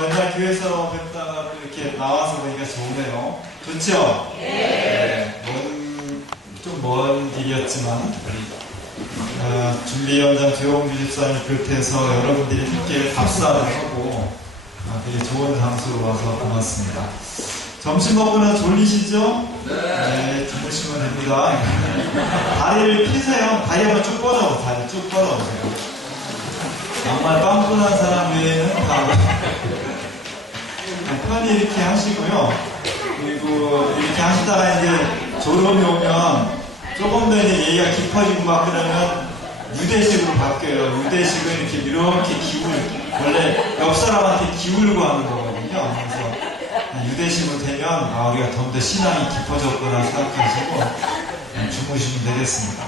맨날 교회에서 뵙다가 또 이렇게 나와서 보니까 좋네요. 좋죠? 네. 좀 먼 길이었지만, 우리, 준비위원장 조용규 집사님 비롯해서 여러분들이 함께 답사를 하고, 되게 좋은 장소로 와서 고맙습니다. 점심 먹고나 졸리시죠? 네, 주무시면 됩니다. 다리를 피세요. 다리 한번 쭉 뻗어보세요. 다리 쭉 뻗어보세요. 정말 빵꾸난 사람 외에는 다 편히 이렇게 하시고요. 그리고 이렇게 하시다가 이제 졸음이 오면 조금 더 이제 얘기가 깊어지고 막 그러면 유대식으로 바뀌어요. 유대식은 이렇게 원래 옆 사람한테 기울고 하는 거거든요. 그래서 유대식으로 되면 우리가 좀 더 신앙이 깊어졌구나 생각하시고 주무시면 되겠습니다.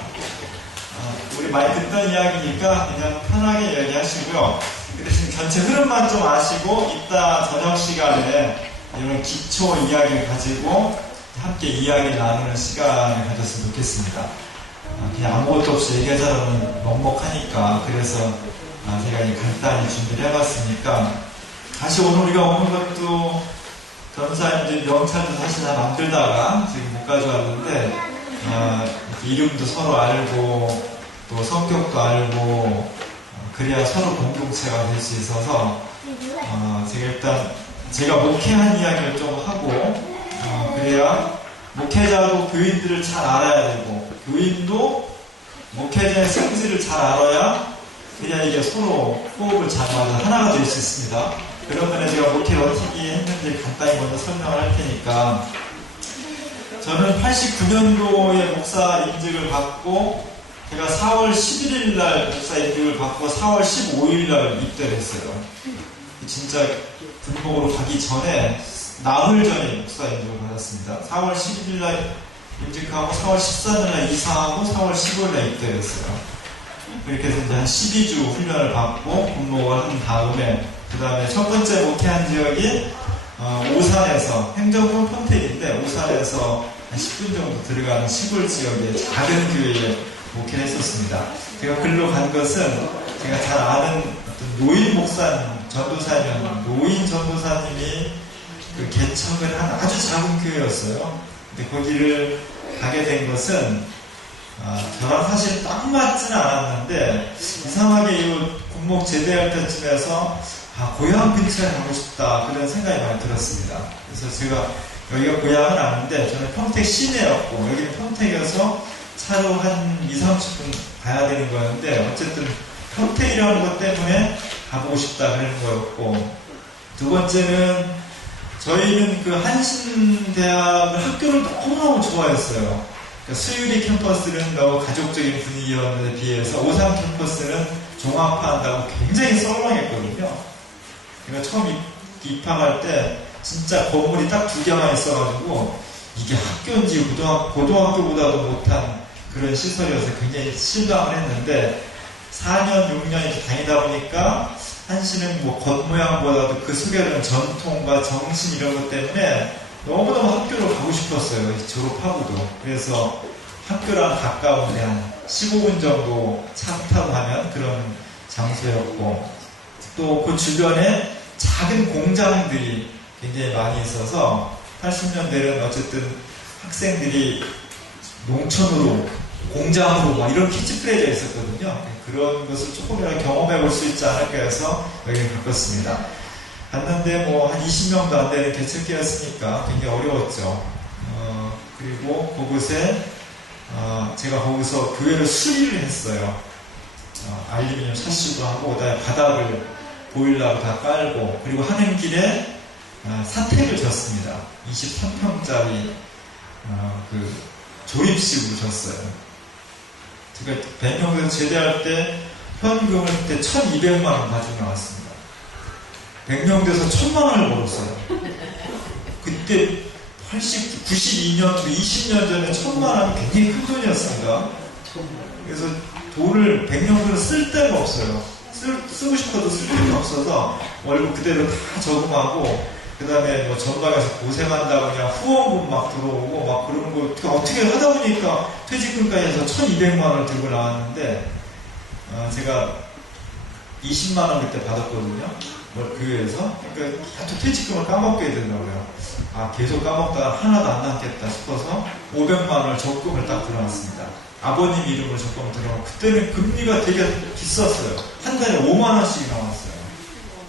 우리 많이 듣던 이야기니까 그냥 편하게 이야기하시고요. 그 대신 전체 흐름만 좀 아시고 이따 저녁 시간에 이런 기초 이야기를 가지고 함께 이야기 나누는 시간을 가졌으면 좋겠습니다. 그냥 아무것도 없이 얘기하자면 먹먹하니까 그래서 제가 간단히 준비를 해봤으니까 다시 오늘 우리가 오는 것도 전사님들 명찰도 사실 다 만들다가 지금 못 가져왔는데 이름도 서로 알고 또 성격도 알고 그래야 서로 공동체가 될 수 있어서 제가 목회한 이야기를 좀 하고 그래야 목회자도 교인들을 잘 알아야 되고 교인도 목회자의 성질을 잘 알아야 그래야 이게 서로 호흡을 잘 맞아 하나가 될 수 있습니다. 그러면 제가 목회를 어떻게 했는지 간단히 먼저 설명을 할 테니까 저는 89년도에 목사 임직을 받고 제가 4월 11일 날 목사 임직을 받고 4월 15일 날 입대를 했어요. 진짜 군복으로 가기 전에 나흘 전에 목사 임직을 받았습니다. 4월 11일 날 임직하고 4월 14일 날 이사하고 4월 15일 날 입대를 했어요. 그렇게 해서 이제 한 12주 훈련을 받고 군복을 한 다음에 그 다음에 첫 번째 목회한 지역이 오산에서 행정군 평택인데 오산에서 한 10분 정도 들어가는 시골 지역의 작은 교회에 목회를 했었습니다. 제가 글로 간 것은 제가 잘 아는 어떤 노인 목사님, 전도사님, 노인 전도사님이 그 개척을 한 아주 작은 교회였어요. 근데 거기를 가게 된 것은 저랑 사실 딱 맞지는 않았는데 이상하게 이 군목 제대할 때쯤에서 고향 근처에 가고 싶다 그런 생각이 많이 들었습니다. 그래서 제가 여기가 고향은 아닌데 저는 평택 시내였고 여기는 평택에서 차로 한 2, 30분 가야 되는 거였는데 어쨌든 평택이라는 것 때문에 가보고 싶다 그런 거였고 두 번째는 저희는 그 한신대학을 학교를 너무너무 좋아했어요. 그러니까 수유리 캠퍼스는 너무 가족적인 분위기였는데 비해서 오산 캠퍼스는 종합화한다고 굉장히 썰렁했거든요. 제가 처음 입학할 때 진짜 건물이 딱 두 개만 있어가지고 이게 학교인지 고등학교보다도 못한 그런 시설이어서 굉장히 실망을 했는데 4년, 6년 이렇게 다니다 보니까 한시는 뭐 겉모양보다도 그 속에 있는 전통과 정신 이런 것 때문에 너무너무 학교로 가고 싶었어요. 졸업하고도. 그래서 학교랑 가까운데 한 15분 정도 차 타고 가면 그런 장소였고 또 그 주변에 작은 공장들이 굉장히 많이 있어서 80년대는 어쨌든 학생들이 농촌으로 공장으로 막 이런 캐치프레이즈가 있었거든요. 그런 것을 조금이라도 경험해 볼 수 있지 않을까 해서 여기를 바꿨습니다. 갔는데 뭐 한 20명도 안 되는 개척기였으니까 굉장히 어려웠죠. 그리고 그곳에 제가 거기서 교회를 수리를 했어요. 알루미늄 샷시도 하고 그다음에 바닥을 보일러로 다 깔고 그리고 하는 길에 사택을 졌습니다. 23평짜리 그 조립식으로 졌어요. 제가 백령에서 제대할 때 현금을 그때 1200만 원 가지고 나왔습니다. 백령대에서 1000만 원을 벌었어요. 그때 92년도 20년 전에 1000만 원은 굉장히 큰 돈이었습니다. 그래서 돈을 백령대로 쓸 데가 없어요. 쓰고 싶어도 쓸 데가 없어서 월급 그대로 다 저금하고 그 다음에 뭐 전방에서 고생한다고 그냥 후원금 막 들어오고 막 그런 거 어떻게 하다 보니까 퇴직금까지 해서 1200만 원을 들고 나왔는데 제가 20만 원 그때 받았거든요. 교회에서. 그러니까 계속 퇴직금을 까먹게 되더라고요. 아, 계속 까먹다가 하나도 안 남겠다 싶어서 500만 원을 적금을 딱 들어놨습니다. 아버님 이름으로 적금을 들어놓고, 그때는 금리가 되게 비쌌어요. 한 달에 5만 원씩 나왔어요.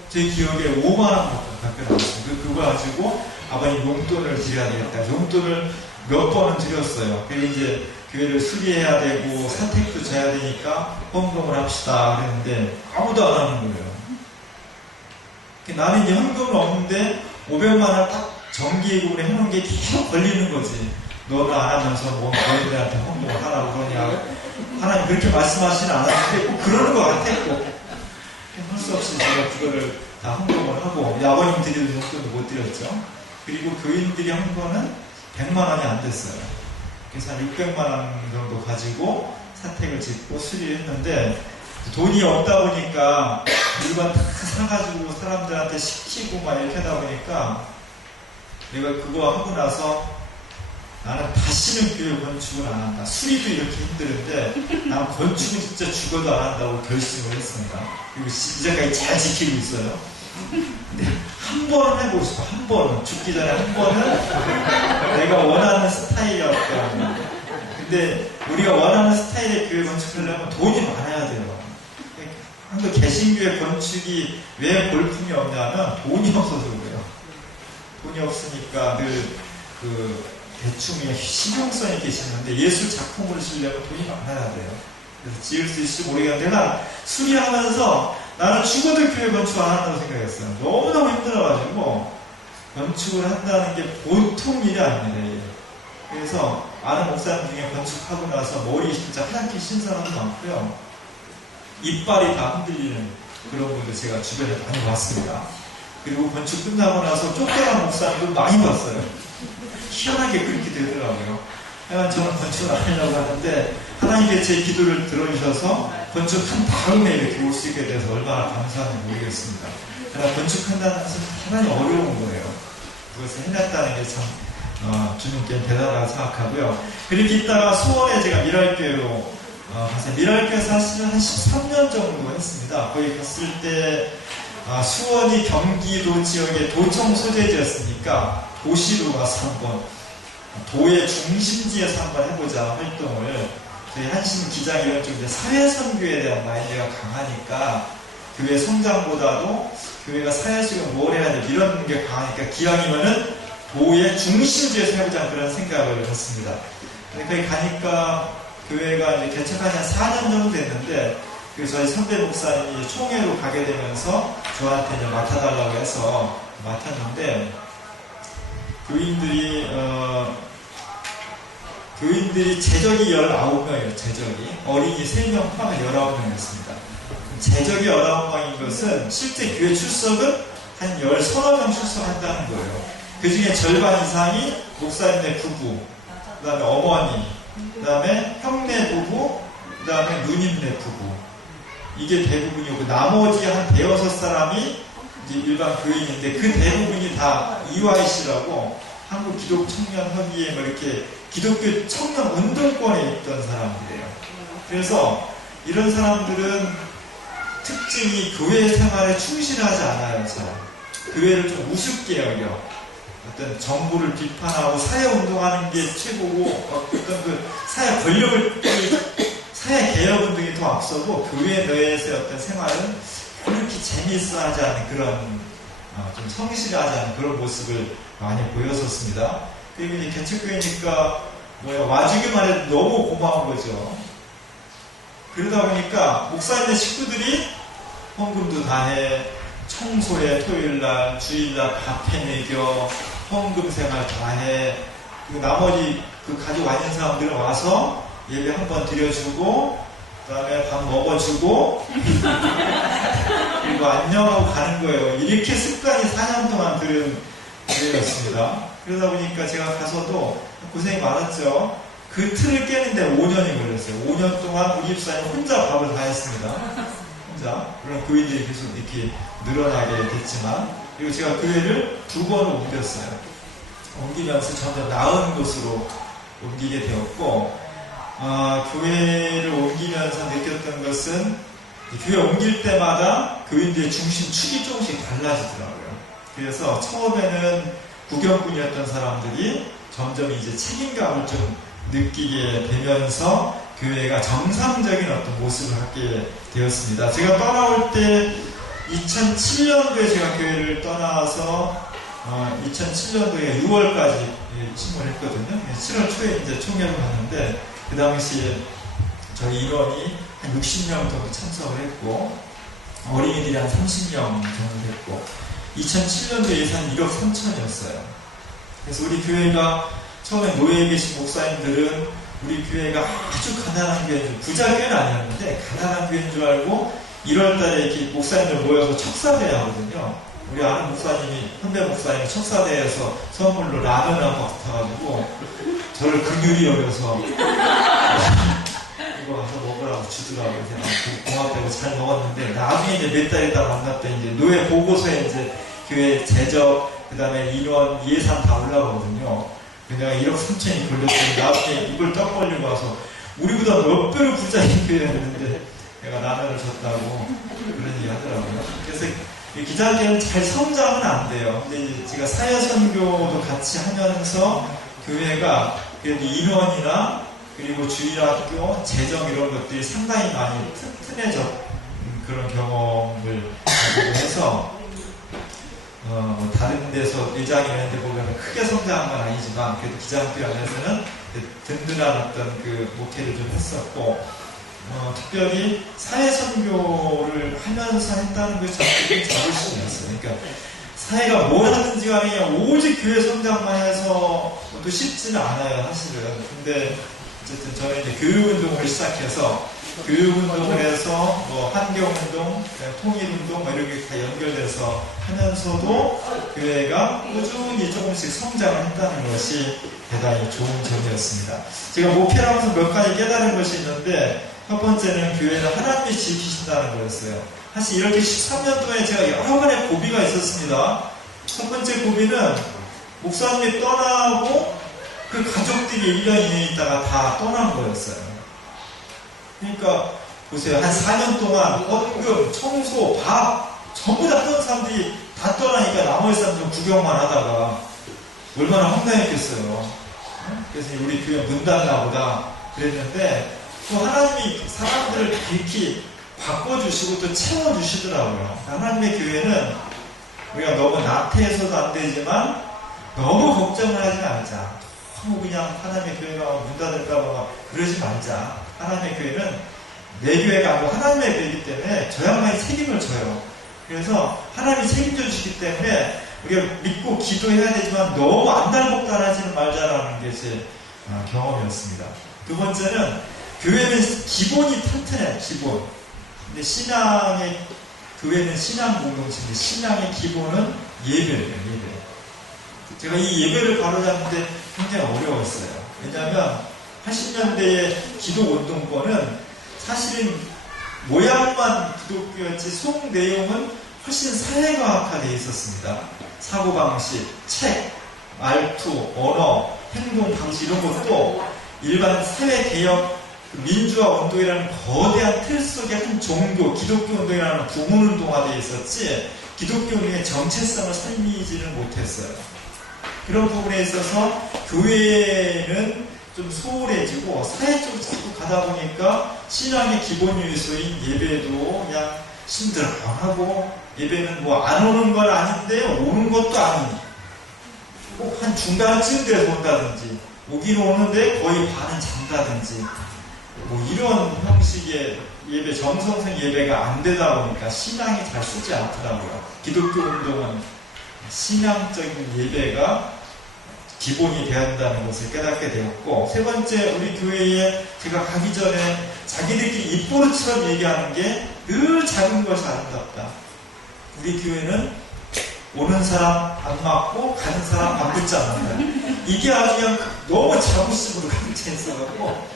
제 기억에 5만 원 가까이 나왔어요. 그거 가지고 아버님 용돈을 드려야 되겠다. 용돈을 몇 번은 드렸어요. 그리고 이제 교회를 수리해야 되고 사택도 져야 되니까 헌금을 합시다 그랬는데 아무도 안 하는 거예요. 나는 이제 헌금은 없는데 500만 원 딱 정기예금을 해놓은 게 계속 걸리는 거지. 너는 안 하면서 뭐 너희들한테 헌금을 하라고 그러냐. 하나님 그렇게 말씀하시는 않았는데 꼭 그러는 것 같았고, 할 수 없이 제가 그거를 다 헌금을 하고, 아버님 드리는 용돈도 못 드렸죠. 그리고 교인들이 한 거는 100만 원이 안 됐어요. 그래서 한 600만 원 정도 가지고 사택을 짓고 수리를 했는데, 돈이 없다 보니까 물건 다 사가지고 사람들한테 시키고 막 이렇게 하다 보니까 내가 그거 하고 나서 나는 다시는 교회 건축을 안 한다. 수리도 이렇게 힘드는데 나는 건축은 진짜 죽어도 안 한다고 결심을 했습니다. 그리고 이제까지 잘 지키고 있어요. 근데 한 번은 해보고 싶어. 한 번은. 죽기 전에 한 번은 내가 원하는 스타일이었다. 근데 우리가 원하는 스타일의 교회 건축하려면 돈이 많아야 돼요. 한국 개신교회 건축이 왜 볼품이 없냐면 돈이 없어서 그래요. 돈이 없으니까 늘 대충 실용성 있게 짓는데 예술 작품을 지으려면 돈이 많아야 돼요. 그래서 지을 수 있을지 모르겠는데 난 수리하면서 나는 죽어도 교회 건축 안 한다고 생각했어요. 너무너무 힘들어가지고 건축을 한다는 게 보통 일이 아닙니다. 그래서 아는 목사님 중에 건축하고 나서 머리 진짜 하얗게 신선한 거 많고요. 이빨이 다 흔들리는 그런 분들 제가 주변에 많이 봤습니다. 그리고 건축 끝나고 나서 쫓겨난 목사님도 많이 봤어요. 희한하게 그렇게 되더라고요. 하여간 저는 건축을 안 하려고 하는데 하나님께 제 기도를 들어주셔서 건축한 다음에 이렇게 올 수 있게 돼서 얼마나 감사한지 모르겠습니다. 그러나 건축한다는 것은 상당히 어려운 거예요. 그것을 해냈다는 게 참 주님께 대단하다고 생각하고요. 그렇게 있다가 수원에 제가 미랄교회로 가서 미랄교회에서 사실은 한 13년 정도 했습니다. 거기 갔을 때 수원이 경기도 지역의 도청 소재지였으니까 도시로 가서 한번 도의 중심지에서 한번 해보자 활동을. 저희 한신 기장 이런 쪽인데 사회선교에 대한 마인드가 강하니까 교회 성장보다도 교회가 사회 속에 뭘 해야 돼 이런 게 강하니까 기왕이면은 도의 중심지에서 해보자 그런 생각을 했습니다. 근데 거기 가니까 교회가 이제 개척한 지 한 4년 정도 됐는데 그래서 저희 선배 목사님이 총회로 가게 되면서 저한테 이제 맡아달라고 해서 맡았는데 교인들이 제적이 19명이에요. 제적이. 어린이 3명 포함해 19명이었습니다. 제적이 19명인 것은 실제 교회 출석은 한 10~30명 출석한다는 거예요. 그 중에 절반 이상이 목사님네 부부, 그 다음에 어머니, 그 다음에 형네 부부, 그 다음에 누님네 부부. 이게 대부분이고 나머지 한 5~6사람이 이제 일반 교인인데 그 대부분이 다 EYC라고 한국 기독 청년 협의회 뭐 이렇게 기독교 청년 운동권에 있던 사람들이에요. 그래서 이런 사람들은 특징이 교회 생활에 충실하지 않아요. 교회를 좀 우습게 여겨. 어떤 정부를 비판하고 사회운동하는 게 최고고 어떤 사회 권력을 사회 개혁 운동이 더 앞서고 교회 내에서의 어떤 생활은 그렇게 재미있어 하지 않은 그런 좀 성실하지 않은 그런 모습을 많이 보였었습니다. 그리고 이제 개척교회니까 와주기만 해도 너무 고마운 거죠. 그러다 보니까 목사님의 식구들이 헌금도 다 해, 청소해, 토요일날, 주일날 밥해 먹여, 헌금 생활 다 해. 그리고 나머지 그 가족 아닌 사람들은 와서 예배 한번 드려주고, 그 다음에 밥 먹어주고, 그리고 안녕하고 가는 거예요. 이렇게 습관이 4년 동안 들은 교회였습니다. 그러다 보니까 제가 가서도 고생이 많았죠. 그 틀을 깨는데 5년이 걸렸어요. 5년 동안 우리 집사님 혼자 밥을 다 했습니다. 혼자. 그런 교인들이 계속 이렇게 늘어나게 됐지만, 그리고 제가 교회를 2번을 옮겼어요. 옮기면서 점점 나은 곳으로 옮기게 되었고, 교회를 옮기면서 느꼈던 것은 교회 옮길 때마다 교인들의 중심축이 조금씩 달라지더라고요. 그래서 처음에는 구경꾼이었던 사람들이 점점 이제 책임감을 좀 느끼게 되면서 교회가 정상적인 어떤 모습을 갖게 되었습니다. 제가 떠나올 때 2007년도에 제가 교회를 떠나서 2007년도에 6월까지 신문을 했거든요. 7월 초에 이제 총회를 하는데 그 당시에 저희 인원이 한 60명 정도 참석을 했고 어린이들이 한 30명 정도 됐고 2007년도 예산이 1억 3천이었어요. 그래서 우리 교회가 처음에 노예에 계신 목사님들은 우리 교회가 아주 가난한 교회인 줄, 부자 교회는 아니었는데 가난한 교회인 줄 알고 1월달에 이렇게 목사님들 모여서 척사대회 하거든요. 우리 아는 목사님이, 현대 목사님이 척사대회에서 선물로 라면을 한 번 사가지고 저를 긍휼히 여겨서 이거 가서 먹으라고 주더라고요. 고맙다고 잘 먹었는데 나중에 이제 몇 달 있다 만났더니 이제 노예 보고서에 이제 교회 재적, 그 다음에 인원, 예산 다 올라가거든요. 내가 1억 3천이 걸렸더니 나중에 입을 떡 벌리고 와서 우리보다 몇 배로 부자인 교회였는데 내가 라면을 줬다고 그런 얘기 하더라고요. 그래서 기자회견은 잘 성장은 안 돼요. 근데 이제 제가 사회선교도 같이 하면서 교회가 그래도 인원이나 그리고 주일학교, 재정 이런 것들이 상당히 많이 튼튼해져 그런 경험을 가지고 해서 다른 데서 의장 이런 데 보면 크게 성장한 건 아니지만 그래도 기자학교 안에서는 든든한 어떤 그 목회를 좀 했었고 특별히 사회선교를 하면서 했다는 것이 저는 잡을 수 있었어요. 그러니까 사회가 뭘 하든지 간에 그냥 오직 교회 성장만 해서 또 쉽지는 않아요, 사실은. 근데 어쨌든 저는 이제 교육운동을 시작해서 교육운동을 해서 뭐 환경운동, 통일운동 이렇게 다 연결돼서 하면서도 교회가 꾸준히 조금씩 성장을 했다는 것이 대단히 좋은 점이었습니다. 제가 목회를 하면서 몇 가지 깨달은 것이 있는데 첫 번째는 교회는 하나님이 지키신다는 거였어요. 사실 이렇게 13년 동안에 제가 여러 번의 고비가 있었습니다. 첫 번째 고비는 목사님이 떠나고 그 가족들이 1년 이내에 있다가 다 떠난 거였어요. 그러니까 보세요. 한 4년 동안 헌금, 청소, 밥 전부 다 하던 사람들이 다 떠나니까 나머지 사람들은 구경만 하다가 얼마나 황당했겠어요. 그래서 우리 교회 문 닫나 보다 그랬는데 또 하나님이 사람들을 이렇게 바꿔주시고 또 채워주시더라고요. 하나님의 교회는 우리가 너무 나태해서도 안 되지만 너무 걱정을 하지 말자. 너무 그냥 하나님의 교회가 문 닫을까봐 그러지 말자. 하나님의 교회는 내 교회가 아니고 하나님의 교회이기 때문에 저 양반이 책임을 져요. 그래서 하나님이 책임져 주시기 때문에 우리가 믿고 기도해야 되지만 너무 안달복달하지는 말자라는 게 제 경험이었습니다. 두 번째는 교회는 기본이 튼튼해, 기본. 근데 교회는 신앙 공동체인데 신앙의 기본은 예배예요, 예배. 제가 이 예배를 바로잡는데 굉장히 어려웠어요. 왜냐하면 80년대의 기독운동권은 사실은 모양만 기독교였지 속 내용은 훨씬 사회과학화되어 있었습니다. 사고방식, 책, 말투, 언어, 행동 방식 이런 것도 일반 사회개혁, 민주화 운동이라는 거대한 틀 속에 한 종교, 기독교 운동이라는 부문운동화되어 있었지 기독교 운동의 정체성을 살리지는 못했어요. 그런 부분에 있어서 교회는 좀 소홀해지고 사회 쪽으로 자꾸 가다 보니까 신앙의 기본 요소인 예배도 그냥 힘들어하고 예배는 뭐 안 오는 건 아닌데 오는 것도 아니고 꼭 한 중간쯤 돼서 온다든지 오긴 오는데 거의 반은 잔다든지 뭐 이런 형식의 예배, 정성성 예배가 안 되다 보니까 신앙이 잘 쓰지 않더라고요. 기독교 운동은 신앙적인 예배가 기본이 되어야 한다는 것을 깨닫게 되었고, 세 번째, 우리 교회에 제가 가기 전에 자기들끼리 입버릇처럼 얘기하는 게 늘 작은 것이 아름답다. 우리 교회는 오는 사람 안 맞고 가는 사람 안 붙지 않는다. 이게 아주 그냥 너무 자부심으로 가득 차 있어갖고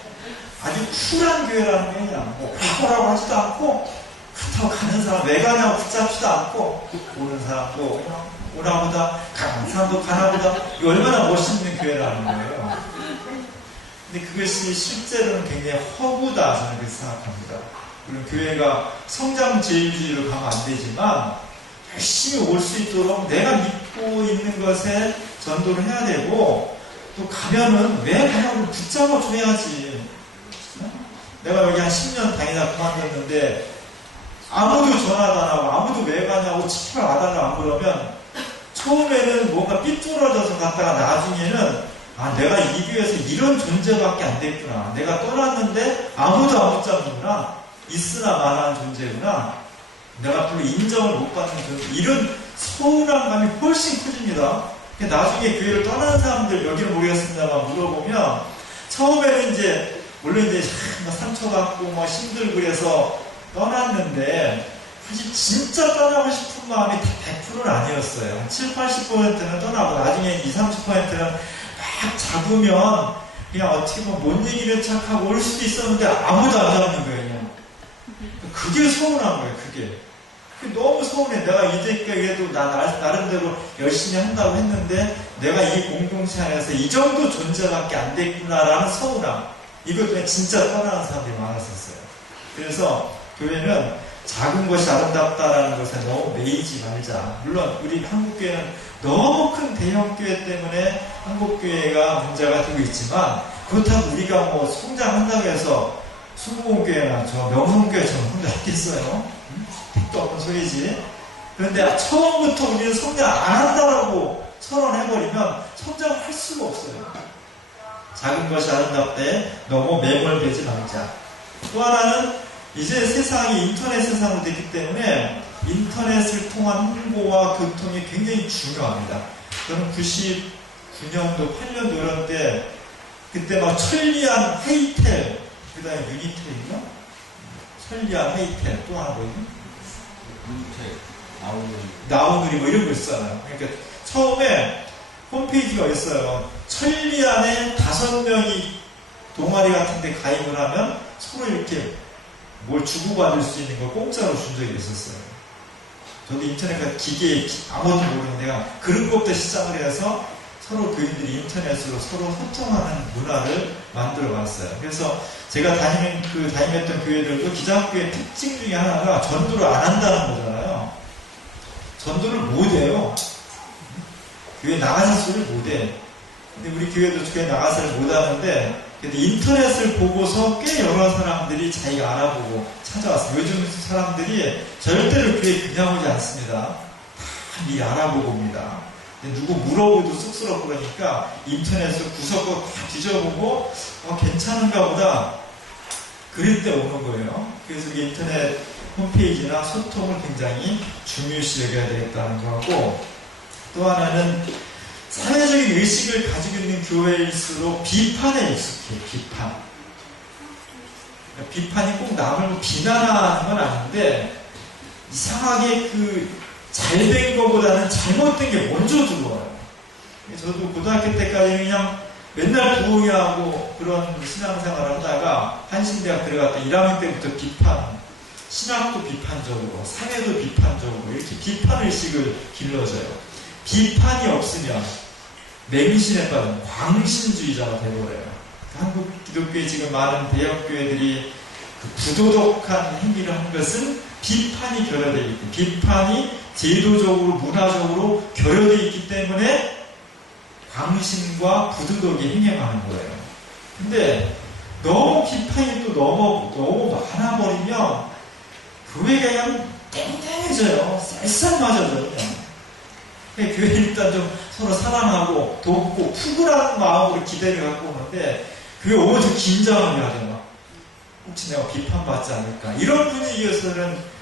아주 쿨한 교회라는 게 그냥 뭐 바보라고 하지도 않고 그렇다고 가는 사람 왜 가냐고 붙잡지도 않고 오는 사람도 그냥 오나보다 가는 사람도 가나보다 이거 얼마나 멋있는 교회라는 거예요. 근데 그것이 실제로는 굉장히 허구다 저는 그렇게 생각합니다. 물론 교회가 성장제일주의로 가면 안 되지만 열심히 올 수 있도록 내가 믿고 있는 것에 전도를 해야 되고, 또 가면은 왜 가냐고 붙잡아 줘야지. 내가 여기 한 10년 다니다 그만뒀는데 아무도 전화도 안 하고 아무도 왜 가냐고 치료를 와달라고 안 그러면 처음에는 뭔가 삐뚤어져서 갔다가 나중에는 아, 내가 이 교회에서 이런 존재밖에 안 됐구나. 내가 떠났는데 아무도 안 붙잡는구나. 있으나 마나한 존재구나. 내가 별로 인정을 못 받는 존재. 이런 서운한 감이 훨씬 커집니다. 나중에 교회를 떠나는 사람들, 여기는 모르겠습니다만 물어보면, 처음에는 이제, 물론 이제 상처받고 뭐 힘들고 그래서 떠났는데, 사실 진짜 떠나고 싶은 마음이 다 100%는 아니었어요. 한 7, 80%는 떠나고, 나중에 20, 30%는 막 잡으면, 그냥 어떻게 보면 못 얘기를 척하고 올 수도 있었는데, 아무도 안 잡는 거예요. 그게 서운한 거예요, 그게. 너무 서운해. 내가 이제까지도 나름대로 열심히 한다고 했는데 내가 이 공동체 안에서 이 정도 존재밖에 안 됐구나라는 서운함. 이것 때문에 진짜 떠나는 사람들이 많았었어요. 그래서 교회는 작은 것이 아름답다라는 것에 너무 매이지 말자. 물론 우리 한국교회는 너무 큰 대형교회 때문에 한국교회가 문제가 되고 있지만, 그렇다고 우리가 뭐 성장한다고 해서 수공교회나 저 명성교회처럼 성장했겠어요? 택도 없는 소리지. 그런데 처음부터 우리는 성장 안 한다라고 선언해버리면 성장할 수가 없어요. 작은 것이 아름답대 너무 매몰되지 말자. 또 하나는 이제 세상이 인터넷 세상으로 됐기 때문에 인터넷을 통한 홍보와 교통이 굉장히 중요합니다. 저는 99년도, 8년도 이런 때 그때 막 천리안 하이텔, 그 다음에 유니텔인가? 천리안 하이텔, 또 하나 뭐였니? 유니텔, 나우누리 뭐 이런 거 있잖아요. 그러니까 처음에 홈페이지가 있어요. 천리안에 5명이 동아리 같은 데 가입을 하면 서로 이렇게 뭘 주고받을 수 있는 걸 공짜로 준 적이 있었어요. 저도 인터넷 기계에 아무것도 모르는 내가 그런 것부터 시작을 해서 서로 교인들이 인터넷으로 서로 소통하는 문화를 만들어 봤어요. 그래서 제가 다니던 교회들도 기장교회 특징 중에 하나가 전도를 안 한다는 거잖아요. 전도를 못 해요. 교회 나가서 소리를 못 해. 근데 우리 교회도 교회 나가서를 못 하는데, 근데 인터넷을 보고서 꽤 여러 사람들이 자기가 알아보고 찾아왔어요. 요즘 사람들이 절대로 교회 그냥 오지 않습니다. 다 미리 알아보고 옵니다. 누구 물어보도 쑥스럽고 그러니까 인터넷을 구석구석 다 뒤져보고 괜찮은가 보다 그럴 때 오는 거예요. 그래서 인터넷 홈페이지나 소통을 굉장히 중요시 여겨야 되겠다는 거고, 또 하나는 사회적인 의식을 가지고 있는 교회일수록 비판에 익숙해. 비판이 꼭 남을 비난하는 건 아닌데 이상하게 잘된 것보다는 잘못된 게 먼저 들어와요. 저도 고등학교 때까지 그냥 맨날 부흥회하고 그런 신앙생활을 하다가 한신대학 들어갔다 1학년 때부터 비판, 신학도 비판적으로, 사회도 비판적으로 이렇게 비판의식을 길러져요. 비판이 없으면 맹신에 빠진 광신주의자가 되어버려요. 한국 기독교에 지금 많은 대형교회들이 부도덕한 행위를 하는 것은 비판이 결여되어 있고, 비판이 제도적으로, 문화적으로 결여되어 있기 때문에 광신과 부도덕이 행해가는 거예요. 근데 너무 비판이 또 너무 많아버리면 교회가 그냥 땡땡해져요. 쌀쌀 맞아져요. 교회 일단 좀 서로 사랑하고 돕고 푸근한 마음으로 기대를 갖고 오는데 교회 오면 좀 긴장을 해야 돼요. 혹시 내가 비판받지 않을까? 이런 분위기에서는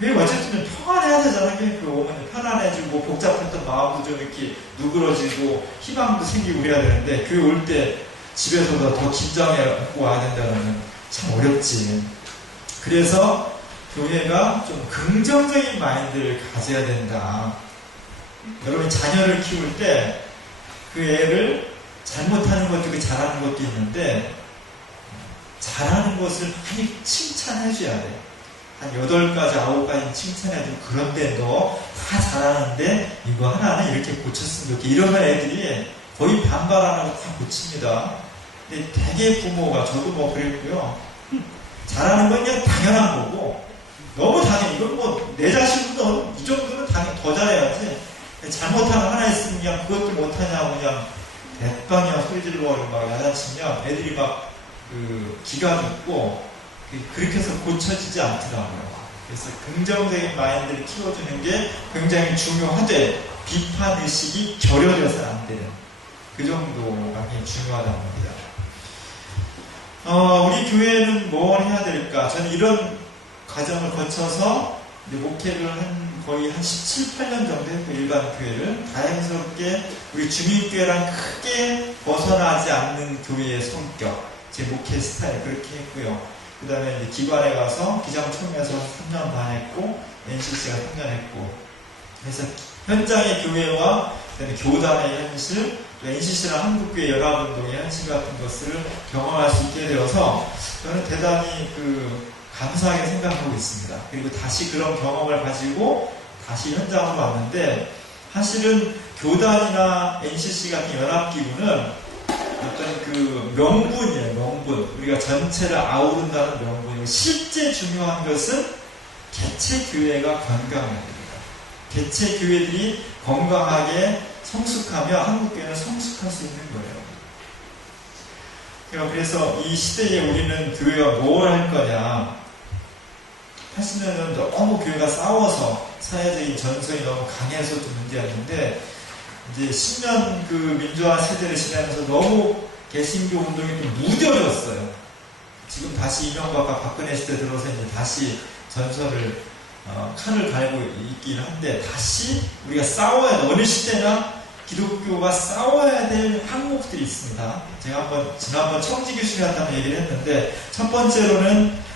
왜 어쨌든 평안해야 되잖아요. 교회 오면 편안해지고 복잡했던 마음도 좀 이렇게 누그러지고 희망도 생기고 그래야 되는데 교회 올 때 집에서보다 더 긴장해갖고 와야 된다는 참 어렵지. 그래서 교회가 좀 긍정적인 마인드를 가져야 된다. 여러분 자녀를 키울 때 그 애를 잘못하는 것도 있고 잘하는 것도 있는데 잘하는 것을 많이 칭찬해줘야 돼. 한 8가지, 9가지 칭찬해도 그런데 너 다 잘하는데 이거 하나는 이렇게 고쳤으면 좋겠다. 이러면 애들이 거의 반발 안 하고 다 고칩니다. 근데 대개 부모가, 저도 뭐 그랬고요. 잘하는 건 그냥 당연한 거고, 너무 당연히, 이건 뭐, 내 자식도 이 정도는 당연히 더 잘해야지. 잘못하는 하나 있으면 그냥 그것도 못하냐고 그냥 대빵이야 소리 질러버리고 막 야단치면 애들이 막 기가 죽고 그렇게 해서 고쳐지지 않더라고요. 그래서 긍정적인 마인드를 키워주는 게 굉장히 중요하되 비판의식이 결여돼서는 안 되는 그 정도가 굉장히 중요하다는 겁니다. 우리 교회는 뭘 해야 될까? 저는 이런 과정을 거쳐서 목회를 거의 한 17, 8년 정도 했고, 일반 교회를 다행스럽게 우리 주민교회랑 크게 벗어나지 않는 교회의 성격, 제 목회 스타일 그렇게 했고요. 그 다음에 이제 기관에 가서 기장총회에서 3년 반 했고, NCC가 3년 했고, 그래서 현장의 교회와 그다음에 교단의 현실, NCC랑 한국교회 연합운동의 현실 같은 것을 경험할 수 있게 되어서 저는 대단히 감사하게 생각하고 있습니다. 그리고 다시 그런 경험을 가지고 다시 현장으로 왔는데, 사실은 교단이나 NCC 같은 연합기구는 어떤 명분이에요, 명분. 우리가 전체를 아우른다는 명분이고, 실제 중요한 것은 개체교회가 건강해야 됩니다. 개체교회들이 건강하게 성숙하며 한국교회는 성숙할 수 있는 거예요. 그래서 이 시대에 우리는 교회가 뭘 할 거냐. 80년은 너무 교회가 싸워서 사회적인 전선이 너무 강해서 좀 문제였는데, 이제 10년 민주화 세대를 지나면서 너무 개신교 운동이 좀 무뎌졌어요. 지금 다시 이명박과 박근혜 시대 들어서 이제 다시 전선을 칼을 갈고 있긴 한데, 다시 우리가 싸워야 돼. 어느 시대나 기독교가 싸워야 될 항목들이 있습니다. 제가 지난번 청지교실에 한다는 얘기를 했는데, 첫 번째로는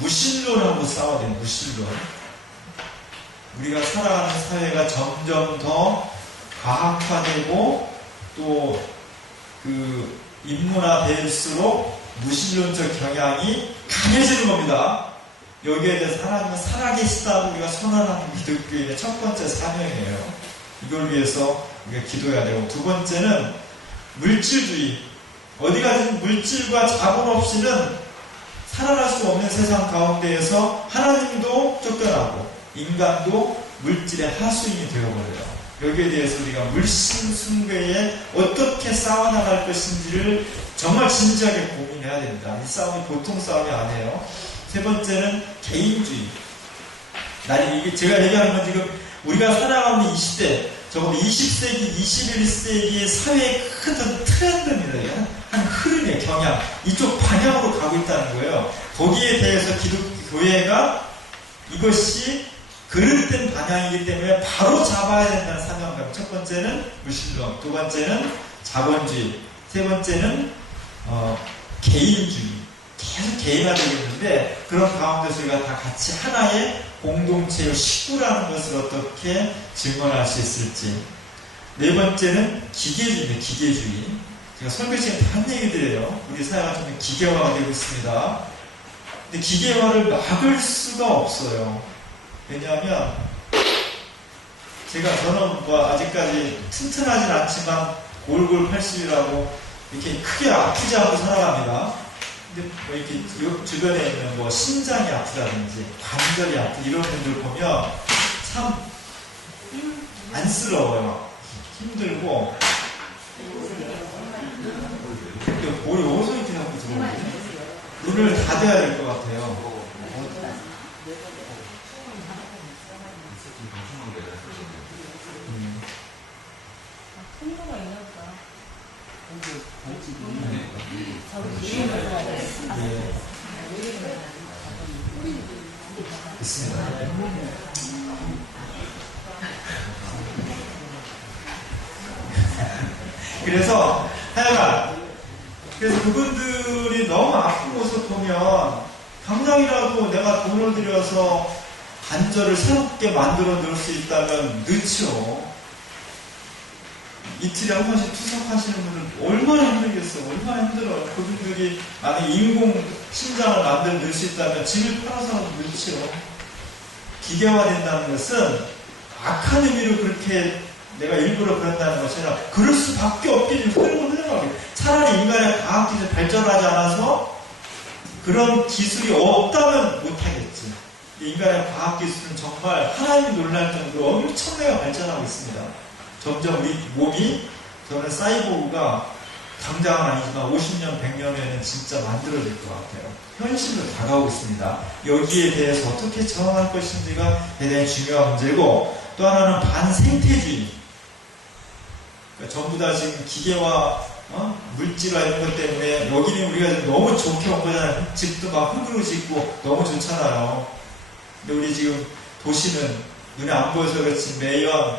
무신론하고 싸워야 돼요. 무신론. 우리가 살아가는 사회가 점점 더 과학화되고 또 인문화될수록 무신론적 경향이 강해지는 겁니다. 여기에 대해서 하나님은 살아계시다고 우리가 선언하는 기독교인의 첫 번째 사명이에요. 이걸 위해서 우리가 기도해야 되고, 두 번째는 물질주의. 어디 가든 물질과 자본 없이는 살아갈 수 없는 세상 가운데에서 하나님도 쫓겨나고 인간도 물질의 하수인이 되어버려요. 여기에 대해서 우리가 물신숭배에 어떻게 싸워나갈 것인지를 정말 진지하게 고민해야 됩니다. 이 싸움이 보통 싸움이 아니에요. 세 번째는 개인주의. 이게 제가 얘기하는 건 지금 우리가 살아가는 이 시대, 적어도 20세기, 21세기의 사회의 큰 트렌드입니다. 한 흐름의 경향, 이쪽 방향으로 가고 있다는 거예요. 거기에 대해서 기독교회가 이것이 그릇된 방향이기 때문에 바로 잡아야 된다는 사명감. 첫 번째는 무신론, 두 번째는 자본주의, 세 번째는 개인주의. 계속 개인화 되겠는데, 그런 가운데서 우리가 다 같이 하나의 공동체의 식구라는 것을 어떻게 증언할 수 있을지. 네 번째는 기계주의입니다. 기계주의. 제가 설교 시간에 다 한 얘기들이에요. 우리 사회가 좀 기계화가 되고 있습니다. 근데 기계화를 막을 수가 없어요. 왜냐하면 저는 아직까지 튼튼하진 않지만 골골 80이라고 이렇게 크게 아프지 않고 살아갑니다. 근데 이렇게 주변에 있는 심장이 아프다든지 관절이 아프다 이런 분들 보면 참 안쓰러워요. 힘들고. 머리 어디서 이렇게 자꾸 들어오지? 눈을 닫아야 될 것 같아요. 있습니다. 그래서 하여간 그분들이 너무 아픈 모습 보면 당장이라도 내가 돈을 들여서 관절을 새롭게 만들어 놓을 수 있다면 넣죠. 이틀에 한 번씩 투석하시는 분들 얼마나 힘들겠어요. 얼마나 힘들어요. 그분들이 만약에 인공 심장을 만들어 넣을 수 있다면 집을 팔아서 넣죠. 기계화된다는 것은 악한 의미로 그렇게 내가 일부러 그런다는 것이 아니라 그럴 수밖에 없기를 흐름을 흘러가게. 차라리 인간의 과학기술이 발전하지 않아서 그런 기술이 없다면 못하겠지. 인간의 과학기술은 정말 하나님이 놀랄 정도로 엄청나게 발전하고 있습니다. 점점 우리 몸이, 저는 사이보그가 당장은 아니지만 50년, 100년 후에는 진짜 만들어질 것 같아요. 현실로 다가오고 있습니다. 여기에 대해서 어떻게 저항할 것인지가 대단히 중요한 문제고, 또 하나는 반생태주의. 그러니까 전부 다 지금 기계와 물질화 이런 것 때문에 여기는 우리가 지금 너무 좋게 온 거잖아요. 집도 막 흙으로 짓고 너무 좋잖아요. 근데 우리 지금 도시는 눈에 안 보여서 그렇지, 매연,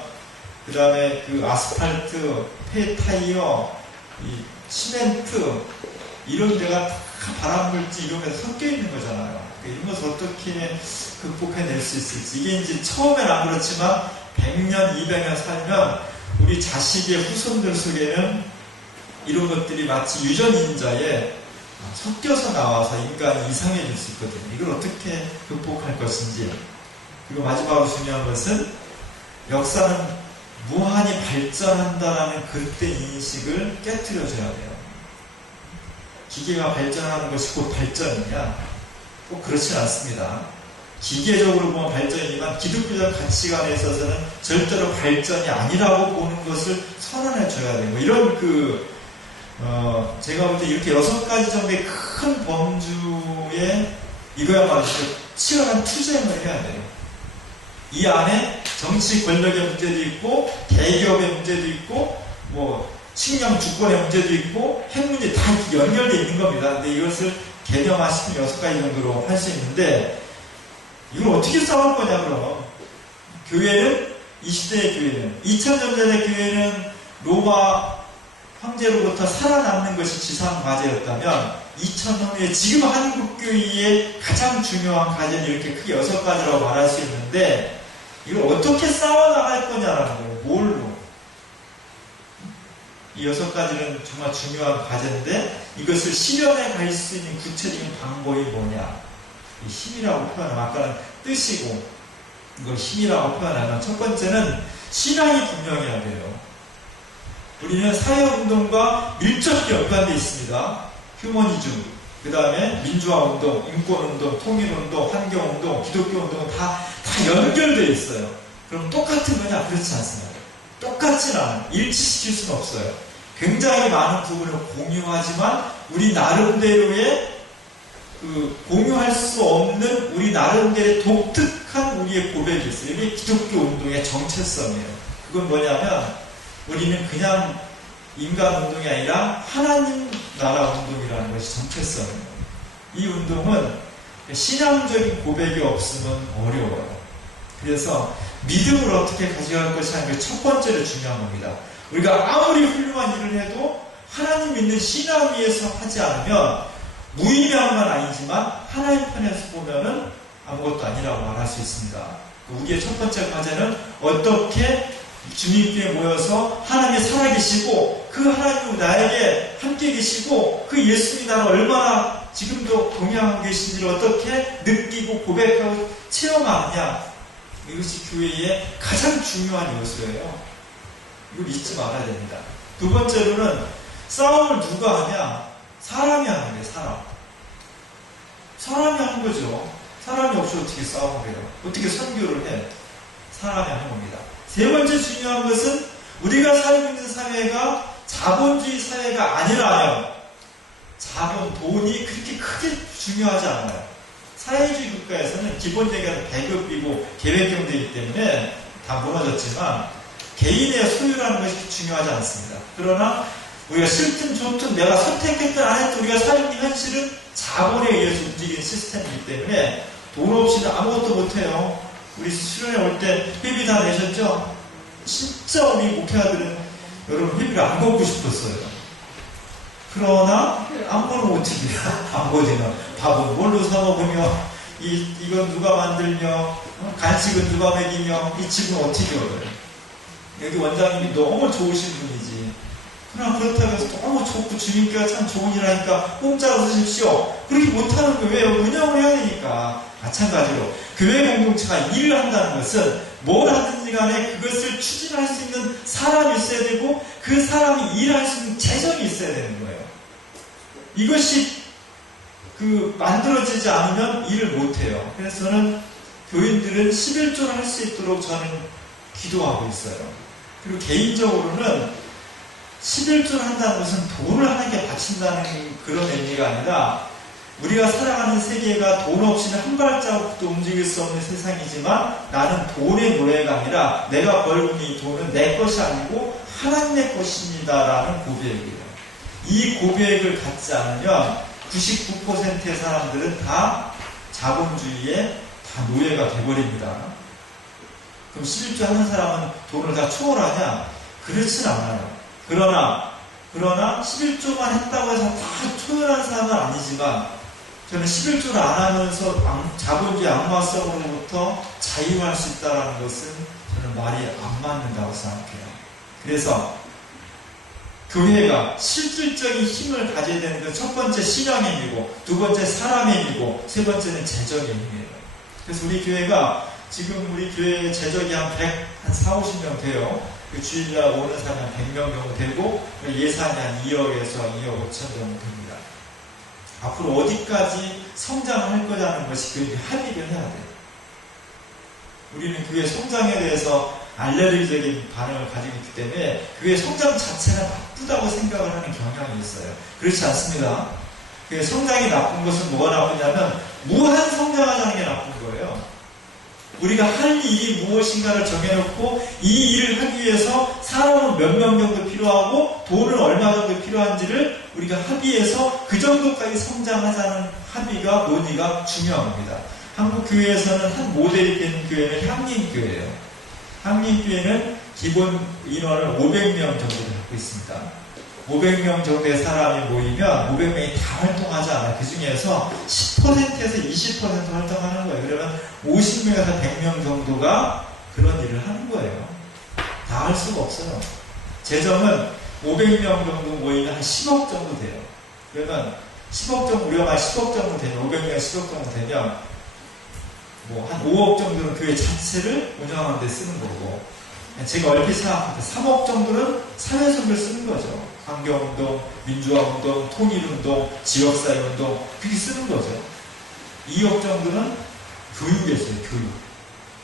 그 다음에 그 아스팔트, 폐타이어, 이 시멘트, 이런 데가 다 발암물질 이런 게 섞여 있는 거잖아요. 이런 것을 어떻게 극복해낼 수 있을지. 이게 이제 처음엔 안 그렇지만 100년, 200년 살면 우리 자식의 후손들 속에는 이런 것들이 마치 유전인자에 섞여서 나와서 인간이 이상해질 수 있거든요. 이걸 어떻게 극복할 것인지. 그리고 마지막으로 중요한 것은 역사는 무한히 발전한다라는 그릇된 인식을 깨트려줘야 돼요. 기계가 발전하는 것이 곧 발전이냐? 꼭 그렇진 않습니다. 기계적으로 보면 발전이지만 기독교적 가치관에 있어서는 절대로 발전이 아니라고 보는 것을 선언해줘야 되고, 이런 제가 볼 때 이렇게 6가지 정도의 큰 범주에 이거야말로 치열한 투쟁을 해야 돼요. 이 안에 정치 권력의 문제도 있고, 대기업의 문제도 있고, 식량 주권의 문제도 있고, 핵 문제 다 연결되어 있는 겁니다. 근데 이것을 개념화시키면 6가지 정도로 할 수 있는데, 이걸 어떻게 싸울 거냐, 그럼. 교회는, 이 시대의 교회는, 2000년 전의 교회는 로마 황제로부터 살아남는 것이 지상 과제였다면, 2000년 후에 지금 한국교회의 가장 중요한 과제는 이렇게 크게 6가지라고 말할 수 있는데, 이걸 어떻게 싸워나갈 거냐라는 거예요. 뭘로? 이 6가지는 정말 중요한 과제인데, 이것을 실현해 갈 수 있는 구체적인 방법이 뭐냐? 이 힘이라고 표현하면, 아까는 뜻이고, 이걸 힘이라고 표현하면, 첫 번째는 신앙이 분명해야 돼요. 우리는 사회운동과 밀접히 연관되어 있습니다. 휴머니즘, 그 다음에 민주화운동, 인권운동, 통일운동, 환경운동, 기독교운동은 다 연결되어 있어요. 그럼 똑같은 거냐? 그렇지 않습니다. 똑같지는 않아요. 일치시킬 수는 없어요. 굉장히 많은 부분을 공유하지만 우리 나름대로의 공유할 수 없는 우리 나름대로의 독특한 우리의 고백이 있어요. 이게 기독교 운동의 정체성이에요. 그건 뭐냐면 우리는 그냥 인간 운동이 아니라 하나님 나라 운동이라는 것이 정체성이에요. 이 운동은 신앙적인 고백이 없으면 어려워요. 그래서 믿음을 어떻게 가져갈 것이 하는 게 첫 번째로 중요한 겁니다. 우리가 아무리 훌륭한 일을 해도 하나님 믿는 신앙 위에서 하지 않으면 무의미한 건 아니지만 하나님 편에서 보면은 아무것도 아니라고 말할 수 있습니다. 우리의 첫 번째 과제는 어떻게 주님께 모여서 하나님이 살아계시고 그 하나님이 나에게 함께 계시고 그 예수님이 나를 얼마나 지금도 동행하고 계신지를 어떻게 느끼고 고백하고 체험하느냐, 이것이 교회의 가장 중요한 요소예요. 이걸 잊지 말아야 됩니다. 두 번째로는 싸움을 누가 하냐? 사람이 하는 거예요. 사람이 하는 거죠. 사람이 없이 어떻게 싸움을 해요? 어떻게 선교를 해? 사람이 하는 겁니다. 세 번째 중요한 것은 우리가 살고 있는 사회가 자본주의 사회가 아니라면 돈이 그렇게 크게 중요하지 않아요. 사회주의 국가에서는 기본적인 배급이고 계획경제이기 때문에 다 무너졌지만 개인의 소유라는 것이 중요하지 않습니다. 그러나 우리가 싫든 좋든 내가 선택했든 안 했든 우리가 살고 있는 현실은 자본에 의해서 움직이는 시스템이기 때문에 돈 없이는 아무것도 못해요. 우리 수련회 올 때 회비 다 내셨죠? 진짜 우리 목회자들은 여러분 회비를 안 걷고 싶었어요. 그러나 안 보면 어떻게 해요? 안 보지면 밥은 뭘로 사 먹으며 이건 누가 만들며 간식은 누가 먹이며 이 집은 어떻게 얻어요? 여기 원장님이 너무 좋으신 분이지. 그러나 그렇다고 해서 너무 좋고 주님께가 참 좋은 일 하니까 공짜로 쓰십시오. 그렇게 못하는 거 왜요? 운영을 해야 되니까. 마찬가지로 교회 공동체가 일을 한다는 것은 뭘 하든지 간에 그것을 추진할 수 있는 사람이 있어야 되고 그 사람이 일할 수 있는 재정이 있어야 되는 거예요. 이것이 만들어지지 않으면 일을 못해요. 그래서 저는 교인들은 11조를 할 수 있도록 저는 기도하고 있어요. 그리고 개인적으로는 11조를 한다는 것은 돈을 하나님께 바친다는 그런 의미가 아니라 우리가 살아가는 세계가 돈 없이는 한 발자국도 움직일 수 없는 세상이지만 나는 돈의 노예가 아니라 내가 벌고 있는 이 돈은 내 것이 아니고 하나님의 것입니다라는 고백이에요. 이 고백을 갖지 않으면 99%의 사람들은 다 자본주의의 다 노예가 돼버립니다. 그럼 11조 하는 사람은 돈을 다 초월하냐? 그렇진 않아요. 그러나 11조만 했다고 해서 다 초월한 사람은 아니지만 저는 11조를 안 하면서 자본주의 악마성으로부터 자유할 수 있다는 것은 저는 말이 안 맞는다고 생각해요. 그래서 교회가 실질적인 힘을 가져야 되는 건 첫 번째 신앙의 힘이고 두 번째 사람의 힘이고 세 번째는 재정의 힘이에요. 그래서 우리 교회가 지금 우리 교회 재적이 한 4, 50명 돼요. 주일날 오는 사람이 한 100명 정도 되고 예산이 한 2억에서 2억 5천 정도 됩니다. 앞으로 어디까지 성장할 거냐는 것이 교회들이 합의를 해야 돼요. 우리는 교회 성장에 대해서 알레르기적인 반응을 가지고 있기 때문에 교회 성장 자체가 나쁘다고 생각을 하는 경향이 있어요. 그렇지 않습니다. 교회 성장이 나쁜 것은 뭐가 나쁘냐면 무한 성장하자는 게 나쁜 거예요. 우리가 할 일이 무엇인가를 정해놓고 이 일을 하기 위해서 사람은 몇 명 정도 필요하고 돈은 얼마 정도 필요한지를 우리가 합의해서 그 정도까지 성장하자는 합의가 논의가 중요합니다. 한국 교회에서는 한 모델이 된 교회는 향림교회예요. 향림교회는 기본 인원을 500명 정도를 갖고 있습니다. 500명 정도의 사람이 모이면 500명이 다 활동하지 않아요. 그 중에서 10%에서 20% 활동하는 거예요. 그러면 50명에서 100명 정도가 그런 일을 하는 거예요. 다 할 수가 없어요. 재정은 500명 정도 모이면 한 10억 정도 돼요. 그러면 10억 정도, 우리가 만 10억 정도 되면, 500명 10억 정도 되면, 한 5억 정도는 교회 자체를 운영하는 데 쓰는 거고, 제가 얼핏 생각할 때 3억 정도는 사회선을 쓰는 거죠. 환경운동, 민주화운동, 통일운동, 지역사회운동, 그렇게 쓰는 거죠. 2억 정도는 교육에 써요, 교육.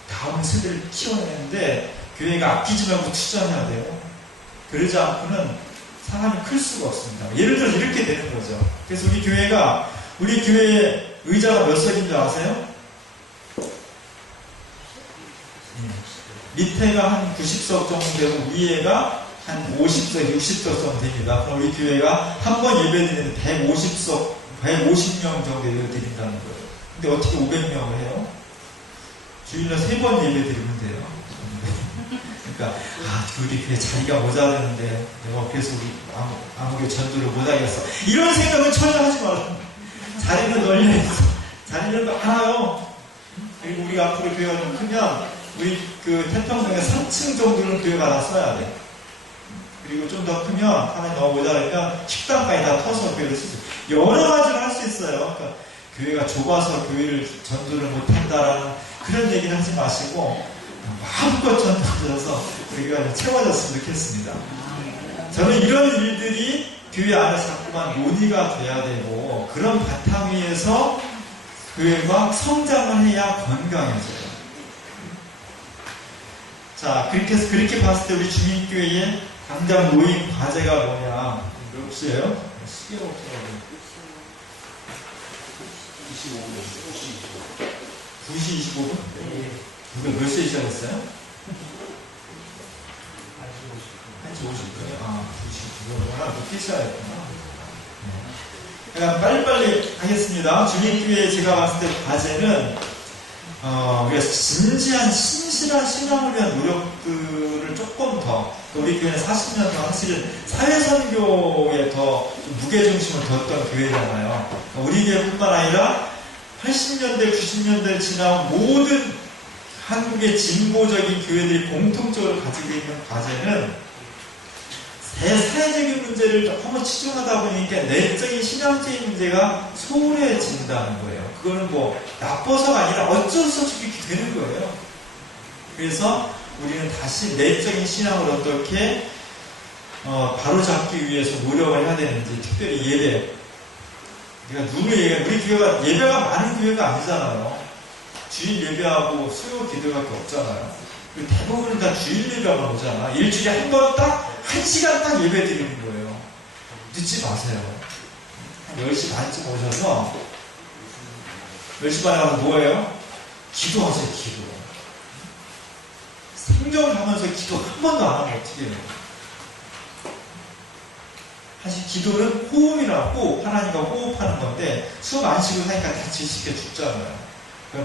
다음 세대를 키워내는데, 교회가 아끼지 말고 투자해야 돼요. 그러지 않고는 사람이 클 수가 없습니다. 예를 들어서 이렇게 되는 거죠. 그래서 우리 교회 의자가 몇 석인 줄 아세요? 밑에가 한 90석 정도 되고 위에가 한 50석, 60석 정도 됩니다. 그럼 우리 교회가 한 번 예배 드리는데 150명 정도 예배 드린다는 거예요. 근데 어떻게 500명을 해요? 주일날 3번 예배 드리면 돼요. 그러니까 우리 교회 자리가 모자라는데 내가 그래서 우리 아무개 전도를 못하겠어. 이런 생각은 전혀 하지 말아요. 자리는 널려있어. 자리는 많아요. 그리고 우리가 앞으로 교회가 좀 크면 우리 태평성에 3층 정도는 교회가 다 써야 돼. 그리고 좀 더 크면 하나님 너무 모자라면 식당까지 다 터서 교회를 쓰죠. 여러 가지를 할 수 있어요. 그러니까 교회가 좁아서 교회를 전도를 못한다라는 그런 얘기는 하지 마시고 마음껏 전도하셔서 우리가 채워졌으면 좋겠습니다. 저는 이런 일들이 교회 안에서 자꾸만 논의가 돼야 되고 그런 바탕 위에서 교회가 성장을 해야 건강해져요. 자, 그렇게 봤을 때 우리 주민교회의 당장 놓인 과제가 뭐냐? 몇 시에요? 시계가 없어가지고. 2시 25분? 네. 몇 시에 시작했어요? 1시 50분이요? 2시 25분. 늦게 시작했구나. 네. 그러니까 빨리빨리 하겠습니다. 주민교회 제가 봤을 때 과제는, 우리가 진지한, 신실한 신앙을 위한 노력들을 조금 더, 우리 교회는 40년 동안 사실은 사회선교에 더 무게중심을 뒀던 교회잖아요. 우리 교회뿐만 아니라 80년대, 90년대를 지나온 모든 한국의 진보적인 교회들이 공통적으로 가지고 있는 과제는 사회적인 문제를 너무 치중하다 보니까 내적인 신앙적인 문제가 소홀해진다는 거예요. 그거는 나빠서가 아니라 어쩔 수 없이 이렇게 되는 거예요. 그래서 우리는 다시 내적인 신앙을 어떻게 바로잡기 위해서 노력을 해야 되는지, 특별히 예배. 그러니까 우리 교회가 예배가 많은 교회가 아니잖아요. 주일 예배하고 수요 기도밖에 없잖아요. 그리고 대부분 다 주일 예배만 오잖아. 일주일에 한 번 딱, 1시간 딱 예배 드리는 거예요. 늦지 마세요. 한 10시 반쯤 오셔서, 10시 반에 가서 뭐예요? 기도하세요, 기도. 생정을 하면서 기도 한 번도 안 하면 어떻게 해요? 사실 기도는 호흡이라고 하나님과 호흡하는 건데, 숨 안 쉬고 사니까 다 질식해 죽잖아요.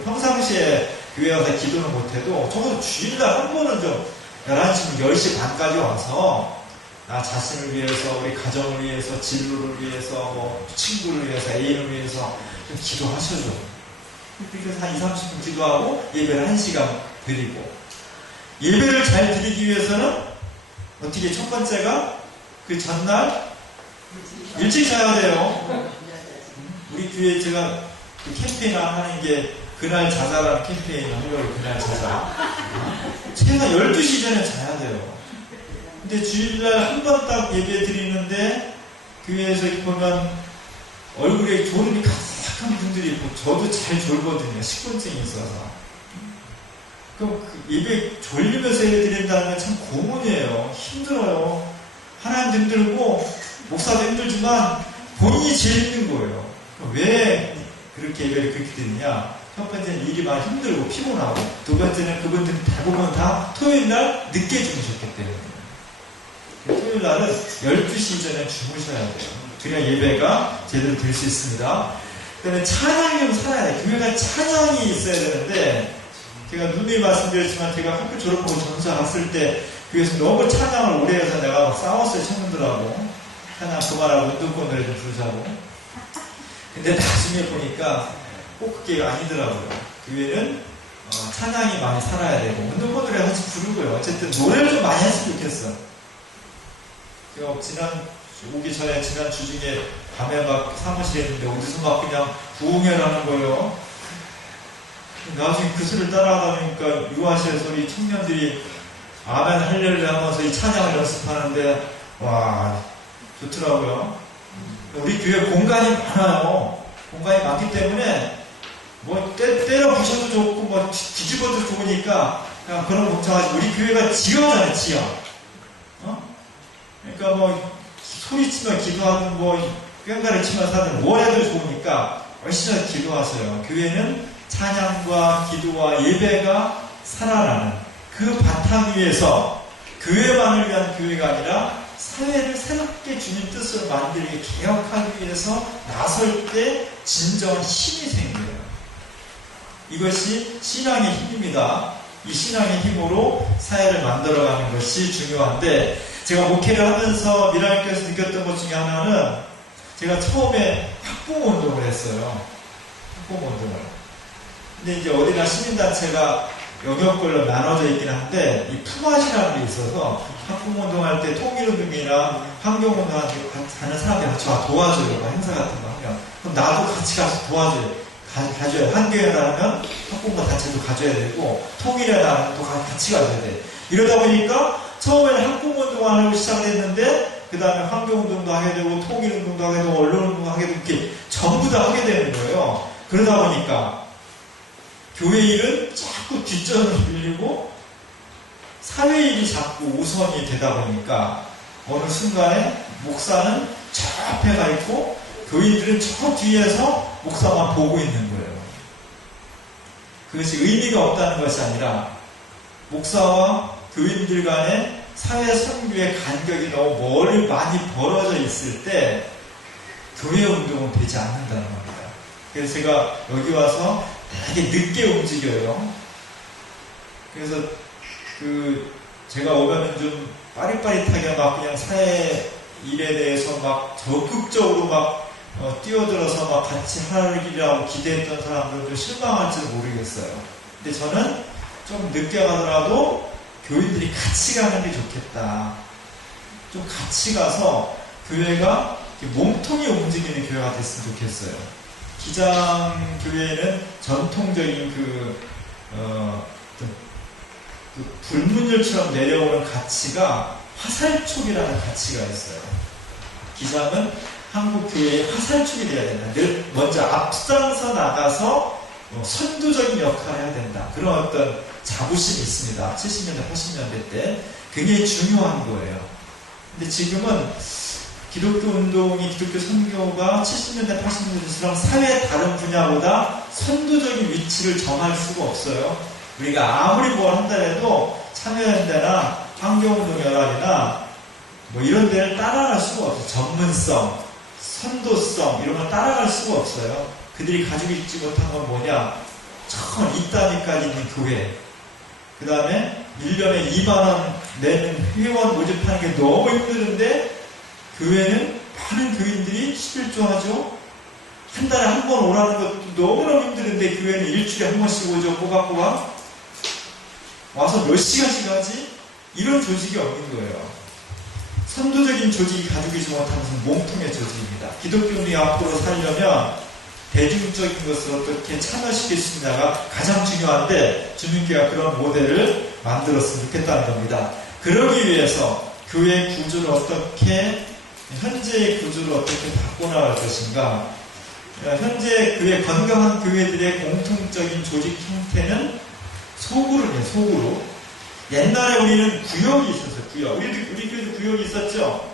평상시에 교회 와서 기도는 못해도 적어도 주일날 한 번은 좀 11시부터 10시 반까지 와서 나 자신을 위해서, 우리 가정을 위해서, 진로를 위해서, 뭐 친구를 위해서, 애인을 위해서 좀 기도하셔줘. 그래서 한 2, 30분 기도하고 예배를 1시간 드리고, 예배를 잘 드리기 위해서는 어떻게 첫 번째가 그 전날 일찍 자야 돼요. 우리 교회에 제가 그 캠페인 하는 게 그날 자자라는 캠페인을 하려고 그날 자자. 최소한 12시 전에 자야 돼요. 근데 주일날 한 번 딱 예배 드리는데 교회에서 이렇게 보면 얼굴에 졸음이 가득한 분들이 있고 저도 잘 졸거든요. 식곤증이 있어서. 그럼 그 예배 졸리면서 예배 드린다는 건 참 고문이에요. 힘들어요. 하나님도 힘들고 목사도 힘들지만 본인이 제일 힘든 거예요. 왜 그렇게 예배를 그렇게 드리냐? 첫 번째는 일이 많이 힘들고 피곤하고, 두 번째는 그분들이 대부분 다 토요일날 늦게 주무셨기 때문에. 토요일날은 12시 전에 주무셔야 돼요. 그래야 예배가 제대로 될 수 있습니다. 그 다음에 찬양이 좀 살아야 돼요. 교회가 찬양이 있어야 되는데, 제가 누누이 말씀드렸지만 제가 학교 졸업하고 전사 갔을 때 교회에서 너무 찬양을 오래 해서 내가 막 싸웠어요, 청년들하고. 찬양 그만하고 운동권 노래 좀 부르자고. 근데 나중에 보니까 꼭 그게 아니더라고요. 교회는 찬양이 많이 살아야 되고 운동권 노래 같이 부르고요. 어쨌든 노래를 좀 많이 했으면 좋겠어. 제가 오기 전에 지난 주 중에 밤에 막 사무실에 있는데 어디서 막 그냥 부흥회라는 거예요. 나중에 그 소리를 따라가다 보니까 유아실에서 우리 청년들이 아멘 할렐루야 하면서 이 찬양을 연습하는데 와 좋더라고요. 우리 교회 공간이 많아요. 공간이 많기 때문에 뭐 때려 부셔도 좋고 뭐 뒤집어도 좋으니까 그냥 그런 걱정하지. 우리 교회가 지어잖아요, 지어. 그러니까 뭐 소리치면 기도하든 뭐 꽹가를 치면 사든 뭘 해도 좋으니까 열심히 기도하세요. 교회는 찬양과 기도와 예배가 살아나는 그 바탕 위에서 교회만을 위한 교회가 아니라 사회를 새롭게 주님 뜻으로 만들기, 개혁하기 위해서 나설 때 진정한 힘이 생겨요. 이것이 신앙의 힘입니다. 이 신앙의 힘으로 사회를 만들어가는 것이 중요한데, 제가 목회를 하면서 미라클교회에서 느꼈던 것 중에 하나는, 제가 처음에 학부모운동을 했어요. 학부모운동을. 근데 이제 어디나 시민단체가 영역별로 나눠져 있긴 한데, 이 품앗이라는 게 있어서 학부모운동할 때 통일운동이나 환경운동하는 사람들이 같이 와 도와줘요. 행사 같은 거 하면. 그럼 나도 같이 가서 도와줘요. 가져야 환경에 나가면 학부모 단체도 가져야 되고, 통일에 나가면 또 같이 가져야 돼. 이러다 보니까 처음에는 학부모운동 하려고 시작을 했는데, 그 다음에 환경운동도 하게 되고, 통일운동도 하게 되고, 언론운동도 하게 되고, 이렇게 전부 다 하게 되는 거예요. 그러다 보니까 교회 일은 자꾸 뒷전을 빌리고 사회 일이 자꾸 우선이 되다 보니까 어느 순간에 목사는 저 앞에 가 있고 교인들은 저 뒤에서 목사만 보고 있는 거예요. 그것이 의미가 없다는 것이 아니라 목사와 교인들 간의 사회 선교의 간격이 너무 많이 벌어져 있을 때 교회 운동은 되지 않는다는 겁니다. 그래서 제가 여기 와서 되게 늦게 움직여요. 그래서 제가 오면은 좀 빠릿빠릿하게 막 그냥 사회 일에 대해서 막 적극적으로 막 뛰어들어서 막 같이 하기라고 기대했던 사람들은 좀 실망할지도 모르겠어요. 근데 저는 좀 늦게 가더라도 교인들이 같이 가는 게 좋겠다. 좀 같이 가서 교회가 몸통이 움직이는 교회가 됐으면 좋겠어요. 기장교회는 전통적인 불문율처럼 내려오는 가치가 화살촉이라는 가치가 있어요. 기장은 한국 교회의 화살축이 되어야 된다. 늘 먼저 앞장서 나가서 선도적인 역할을 해야 된다. 그런 어떤 자부심이 있습니다. 70년대, 80년대 때 굉장히 중요한 거예요. 근데 지금은 기독교 운동이, 기독교 선교가 70년대, 80년대처럼 사회의 다른 분야보다 선도적인 위치를 정할 수가 없어요. 우리가 아무리 뭘 한다 해도 참여연대나 환경운동연합이나 뭐 이런 데를 따라갈 수가 없어요. 전문성, 선도성 이런 걸 따라갈 수가 없어요. 그들이 가지고 있지 못한 건 뭐냐? 천 이단위까지 있는 교회. 그 다음에 1년에 2만원 내는 회원 모집하는 게 너무 힘드는데 교회는 많은 교인들이 11조하죠. 한 달에 한 번 오라는 것도 너무너무 힘드는데 교회는 일주일에 한 번씩 오죠. 꼬박꼬박 와서 몇 시간씩 하지? 이런 조직이 없는 거예요. 선도적인 조직이 가지고 있지 못한 것은 몸통의 조직입니다. 기독교인이 앞으로 살려면 대중적인 것을 어떻게 참여시킬 수 있냐가 가장 중요한데 주민교회가 그런 모델을 만들었으면 좋겠다는 겁니다. 그러기 위해서 교회 구조를 어떻게, 현재의 구조를 어떻게 바꿔나갈 것인가. 현재 교회, 건강한 교회들의 공통적인 조직 형태는 소그룹이에요. 소그룹. 옛날에 우리는 구역이 있었어요. 구역. 우리들도 구역이 있었죠.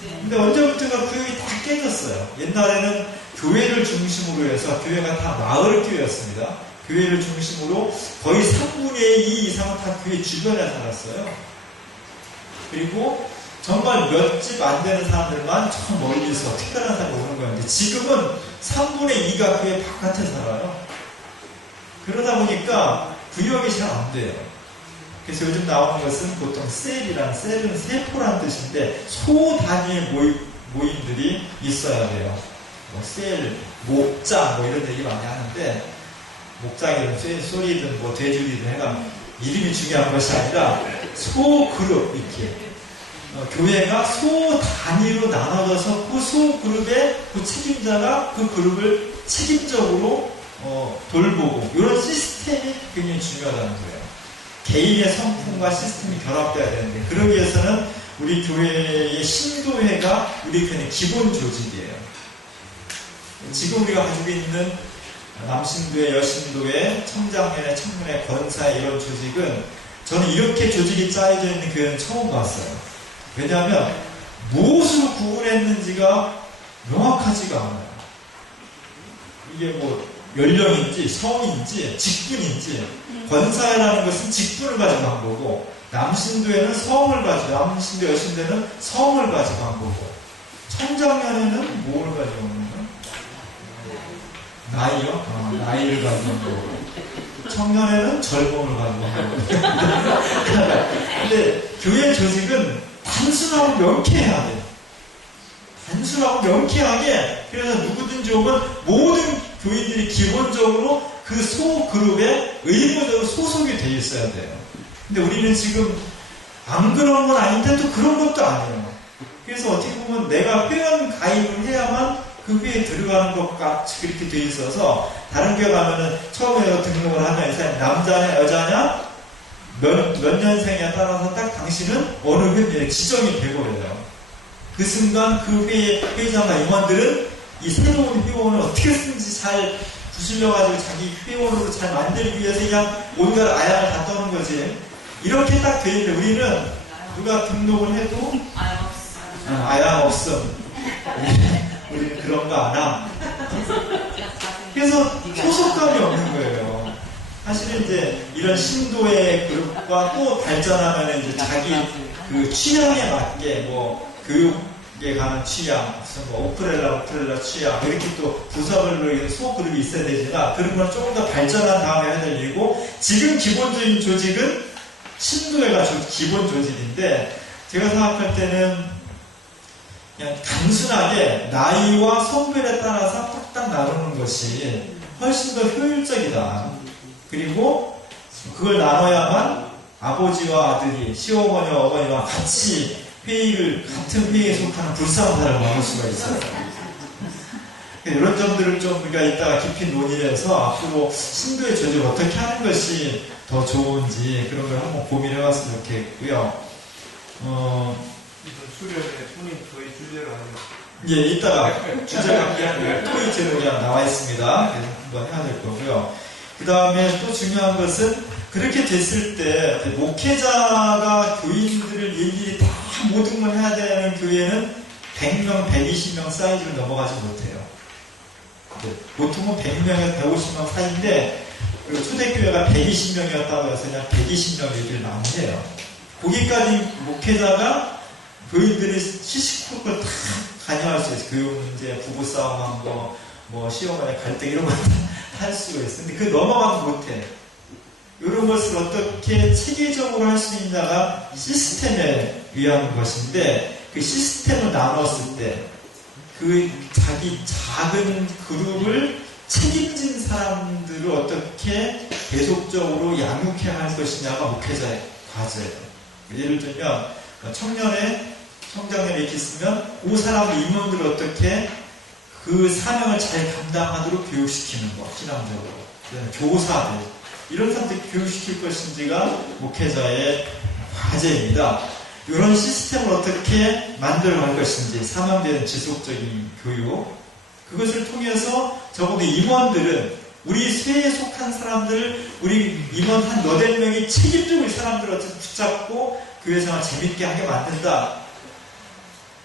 근데 언제부턴가 구역이 다 깨졌어요. 옛날에는 교회를 중심으로 해서 교회가 다 마을 교회였습니다. 교회를 중심으로 거의 3분의 2 이상은 다 교회 주변에 살았어요. 그리고 정말 몇 집 안 되는 사람들만 저 멀리서 특별한 사람이 오는 거였는데 지금은 3분의 2가 교회 바깥에 살아요. 그러다 보니까 구역이 잘 안 돼요. 그래서 요즘 나오는 것은 보통 셀이란, 셀은 세포란 뜻인데 소 단위의 모임들이 있어야 돼요. 뭐 셀, 목장 뭐 이런 얘기 많이 하는데 목장이든 소리든 뭐 돼지리든 해가 이름이 중요한 것이 아니라 소그룹 이렇게 교회가 소 단위로 나눠져서 그 소그룹의 그 책임자가 그 그룹을 책임적으로 돌보고 이런 시스템이 굉장히 중요하다는 거예요. 개인의 성품과 시스템이 결합돼야 되는데 그러기 위해서는 우리 교회의 신도회가 우리 교회의 기본 조직이에요. 지금 우리가 가지고 있는 남신도회, 여신도회, 청장회의, 청문회, 권사회 이런 조직은 저는 이렇게 조직이 짜여져 있는 교회는 처음 봤어요. 왜냐하면 무엇으로 구분했는지가 명확하지가 않아요. 이게 뭐 연령인지 성인지 직분인지 권사회라는 것은 직분을 가지고 한 거고 남신도회는 성을 가지고 남신도 여신도회는 성을 가지고 한 거고 청장회는 뭘 가지고 한 거예요? 나이요? 나이를 가지고 한 거고 청년회는 젊음을 가지고 한 거고 근데 교회 조직은 단순하고 명쾌해야 돼요. 단순하고 명쾌하게 그래서 누구든지 오면 모든 교인들이 기본적으로 그 소그룹에 의무적으로 소속이 되어 있어야 돼요. 근데 우리는 지금 안 그런 건 아닌데 또 그런 것도 아니에요. 그래서 어떻게 보면 내가 회원 가입을 해야만 그 회에 들어가는 것 같이 그렇게 되어 있어서 다른 교회 가면은 처음에 등록을 하면 이 사람이 남자냐 여자냐 몇 년생에 따라서 딱 당신은 어느 회에 지정이 되고요. 그 순간 그 회의 회장과 임원들은 이 새로운 회원을 어떻게 쓰는지 잘 부실려가지고 자기 회원으로 잘 만들기 위해서 그냥 온갖 아양을 다 떠는 거지. 이렇게 딱 돼 있는데 우리는 누가 등록을 해도 아양 없음. 우리는 그런 거 안 함. 그래서 소속감이 없는 거예요. 사실은 이제 이런 신도의 그룹과 또 발전하면 이제 자기 그 취향에 맞게 뭐 교육에 관한 취향, 무슨 뭐 오프렐라 취향 이렇게 또 부서별로 소그룹이 있어야 되지만 그런 걸 조금 더 발전한 다음에 해야 될 일이고 지금 기본적인 조직은 신도회가 기본 조직인데 제가 생각할 때는 그냥 단순하게 나이와 성별에 따라서 딱딱 나누는 것이 훨씬 더 효율적이다. 그리고 그걸 나눠야만 아버지와 아들이 시어머니와 어머니와 같이 같은 회의에 속하는 불상사를 막을 수가 있어요. 이런 점들을 좀 우리가 이따가 깊이 논의해서 앞으로 신도의 조직을 어떻게 하는 것이 더 좋은지 그런 걸 한번 고민해 봤으면 좋겠고요. 이번 수련회 본인 저희 주제로 하는 이제 이따가 주제가 별도의 제도가 나와 있습니다. 그래서 한번 해야 될 거고요. 그 다음에 또 중요한 것은 그렇게 됐을 때 목회자가 교인들을 일일이 다 모든 걸 해야 되는 교회는 100명, 120명 사이즈로 넘어가지 못해요. 보통은 100명에서 150명 사이인데 초대교회가 120명이었다고 해서 그냥 120명 얘기를 많이 해요. 거기까지 목회자가 교인들의 시시콜콜 다 관여할 수 있어요. 교육 문제, 부부싸움한 거, 뭐 시어머니 갈등 이런 거 할 수가 있어요. 근데 그 넘어가도 못해. 이런 것을 어떻게 체계적으로 할 수 있냐가 시스템에 의한 것인데 그 시스템을 나눴을 때 그 자기 작은 그룹을 책임진 사람들을 어떻게 계속적으로 양육해야 할 것이냐가 목회자의 과제예요. 예를 들면 청년의 성장을 이렇게 있으면 그 사람의 임원들을 어떻게 그 사명을 잘 감당하도록 교육시키는 것, 신앙적으로. 교사들, 이런 사람들 교육시킬 것인지가 목회자의 과제입니다. 이런 시스템을 어떻게 만들어갈 것인지, 사명되는 지속적인 교육, 그것을 통해서 적어도 임원들은 우리 쇠에 속한 사람들, 우리 임원 한 너댓 명이 책임지고 이 사람들을 어떻게 붙잡고 교회 생활 재밌게 하게 만든다.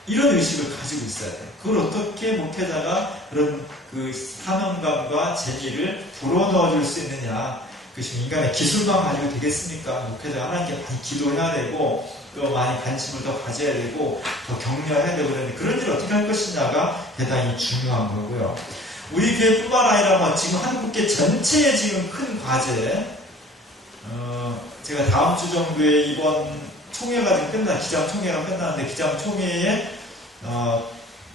이런 의식을 가지고 있어야 돼요. 그걸 어떻게 목회자가 그런 그 사명감과 재미를 불어넣어줄 수 있느냐. 그것이 인간의 기술만 가지고 되겠습니까? 목회자가 하나님께 많이 기도해야 되고, 또 많이 관심을 더 가져야 되고, 더 격려해야 되고, 그런데 그런 일을 어떻게 할 것이냐가 대단히 중요한 거고요. 우리 교회뿐만 아니라 지금 한국계 전체의 지금 큰 과제, 제가 다음 주 정도에 이번 총회가 지금 기장 총회가 끝났는데, 기장 총회에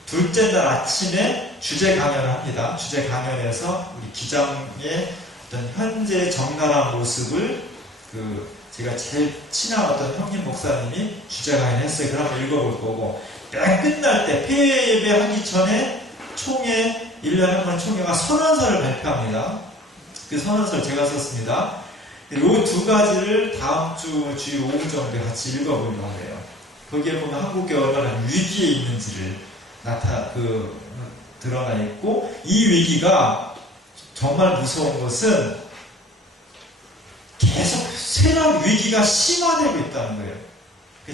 둘째 날 아침에 주제 강연을 합니다. 주제 강연에서 우리 기장의 어떤 현재 적나라한 모습을 제가 제일 친한 어떤 형님 목사님이 주제 강연을 했어요. 그럼 한번 읽어볼 거고, 맨 끝날 때 폐회 예배하기 전에 총회 1년에 한 번 총회가 선언서를 발표합니다. 그 선언서를 제가 썼습니다. 이 두 가지를 다음 주 주일 오후 정도에 같이 읽어보려고 해요. 거기에 보면 한국이 얼마나 위기에 있는지를 드러나 있고, 이 위기가 정말 무서운 것은 계속 세상 위기가 심화되고 있다는 거예요.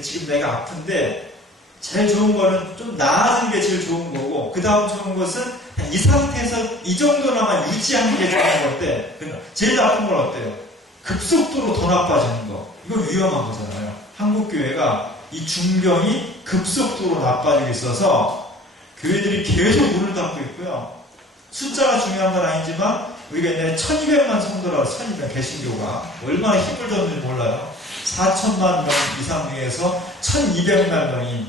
지금 내가 아픈데 제일 좋은 거는 좀 나아지는 게 제일 좋은 거고, 그 다음 좋은 것은 이 상태에서 이 정도나마 유지하는 게 좋은 건데, 제일 나쁜 건 어때요? 급속도로 더 나빠지는 거. 이건 위험한 거잖아요. 한국교회가 이 중병이 급속도로 나빠지고 있어서 교회들이 계속 문을 닫고 있고요. 숫자가 중요한 건 아니지만 우리가 옛날에 1200만 성도라고 1200 개신교가 얼마나 힘을 줬는지 몰라요. 4천만 명 이상 중에서 1200만 명이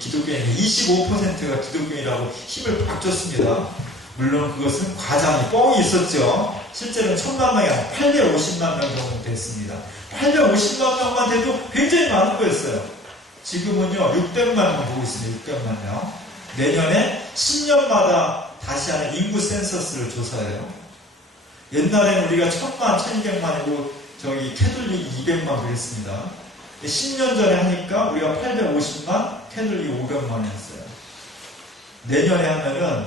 기독교인 25%가 기독교인이라고 힘을 팍 줬습니다. 물론 그것은 과장이 뻥이 있었죠. 실제로는 1000만 명이 아니라 850만 명 정도 됐습니다. 850만 명만 돼도 굉장히 많은 거였어요. 지금은요 600만 명 보고 있습니다. 600만 명. 내년에 10년마다 다시 하는 인구 센서스를 조사해요. 옛날에는 우리가 1000만, 1200만이고 캐톨릭 200만 그랬습니다. 10년 전에 하니까 우리가 850만, 캐톨릭 500만이었어요. 내년에 하면은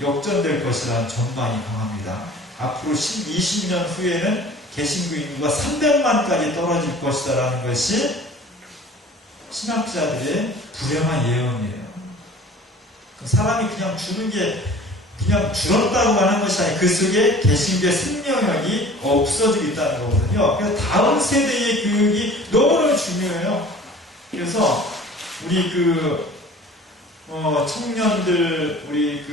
역전될 것이라는 전망이 강합니다. 앞으로 20년 후에는 개신교 인구가 300만까지 떨어질 것이다라는 것이 신학자들의 불행한 예언이에요. 사람이 그냥 주는 게 그냥 줄었다고만 하는 것이 아니라 그 속에 개신교의 생명력이 없어지고 있다는 거거든요. 그래서 다음 세대의 교육이 너무너무 중요해요. 그래서 우리 청년들, 우리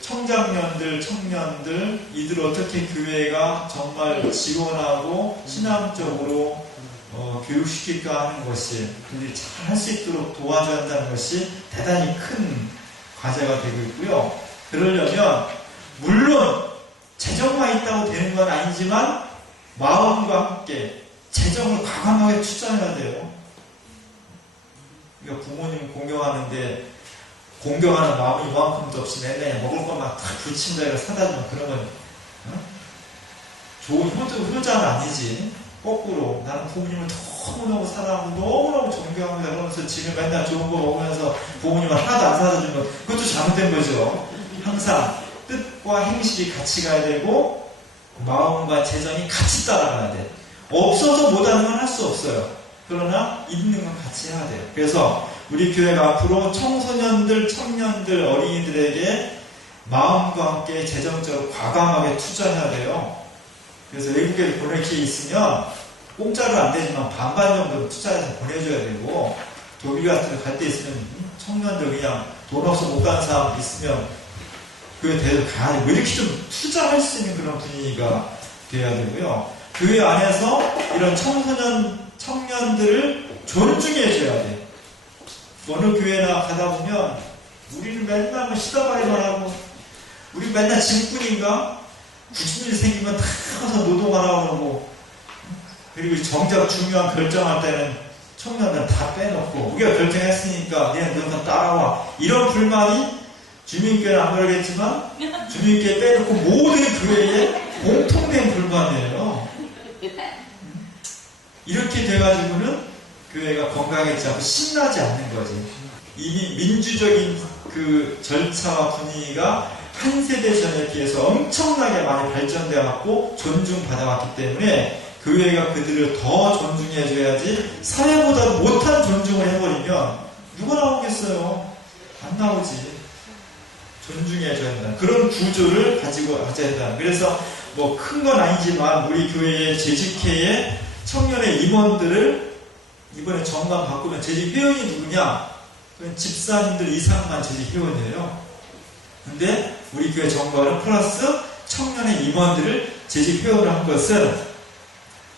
청장년들, 청년들, 이들 어떻게 교회가 정말 지원하고 신앙적으로 교육시킬까 하는 것이, 그들이 잘 할 수 있도록 도와줘야 한다는 것이 대단히 큰 과제가 되고 있고요. 그러려면 물론 재정만 있다고 되는 건 아니지만 마음과 함께 재정을 과감하게 투자해야 돼요. 그러니까 부모님 공경하는데 공경하는 마음이 이만큼도 없이 맨날 먹을 것만 다 불친다고 사다 주면 그러면 좋은 효자는 아니지. 거꾸로 나는 부모님을 더 너무너무 사랑하고 너무너무 존경합니다. 그러면서 지금 맨날 좋은 거 먹으면서 부모님은 하나도 안 사다 주는 것, 그것도 잘못된 거죠. 항상 뜻과 행실이 같이 가야 되고 마음과 재정이 같이 따라가야 돼. 없어서 못하는 건 할 수 없어요. 그러나 있는 건 같이 해야 돼요. 그래서 우리 교회가 앞으로 청소년들, 청년들, 어린이들에게 마음과 함께 재정적으로 과감하게 투자해야 돼요. 그래서 외국에 보낼 기회 있으면 공짜로 안 되지만 반반 정도 투자해서 보내줘야 되고, 독일 같은 데 갈 때 있으면 청년들 그냥 돈 없어 못 가는 사람 있으면 교회 대해서 가야 돼. 왜 이렇게 좀 투자할 수 있는 그런 분위기가 돼야 되고요. 교회 안에서 이런 청년들을 존중해줘야 돼. 어느 교회나 가다 보면 우리는 맨날 뭐 시다바리만 하고, 우리 맨날 짐꾼인가? 90일 생기면 다 가서 노동하라고 그러고, 그리고 정작 중요한 결정할 때는 청년들 다 빼놓고, 우리가 결정했으니까 너는 따라와. 이런 불만이 주민교회는 안 그러겠지만 주민교회 빼놓고 모든 교회에 공통된 불만이에요. 이렇게 돼가지고는 교회가 건강하지 않고 신나지 않는 거지. 이미 민주적인 그 절차와 분위기가 한 세대 전에 비해서 엄청나게 많이 발전되어왔고 존중받아왔기 때문에 교회가 그들을 더 존중해줘야지, 사회보다 못한 존중을 해버리면 누가 나오겠어요? 안 나오지. 존중해줘야 된다. 그런 구조를 가지고 가져야 된다. 그래서 뭐 큰 건 아니지만 우리 교회의 재직회의 청년의 임원들을 이번에 정관 바꾸면 재직 회원이 누구냐? 그건 집사님들 이상만 재직 회원이에요. 근데 우리 교회 정관은 플러스 청년의 임원들을 재직 회원을 한 것은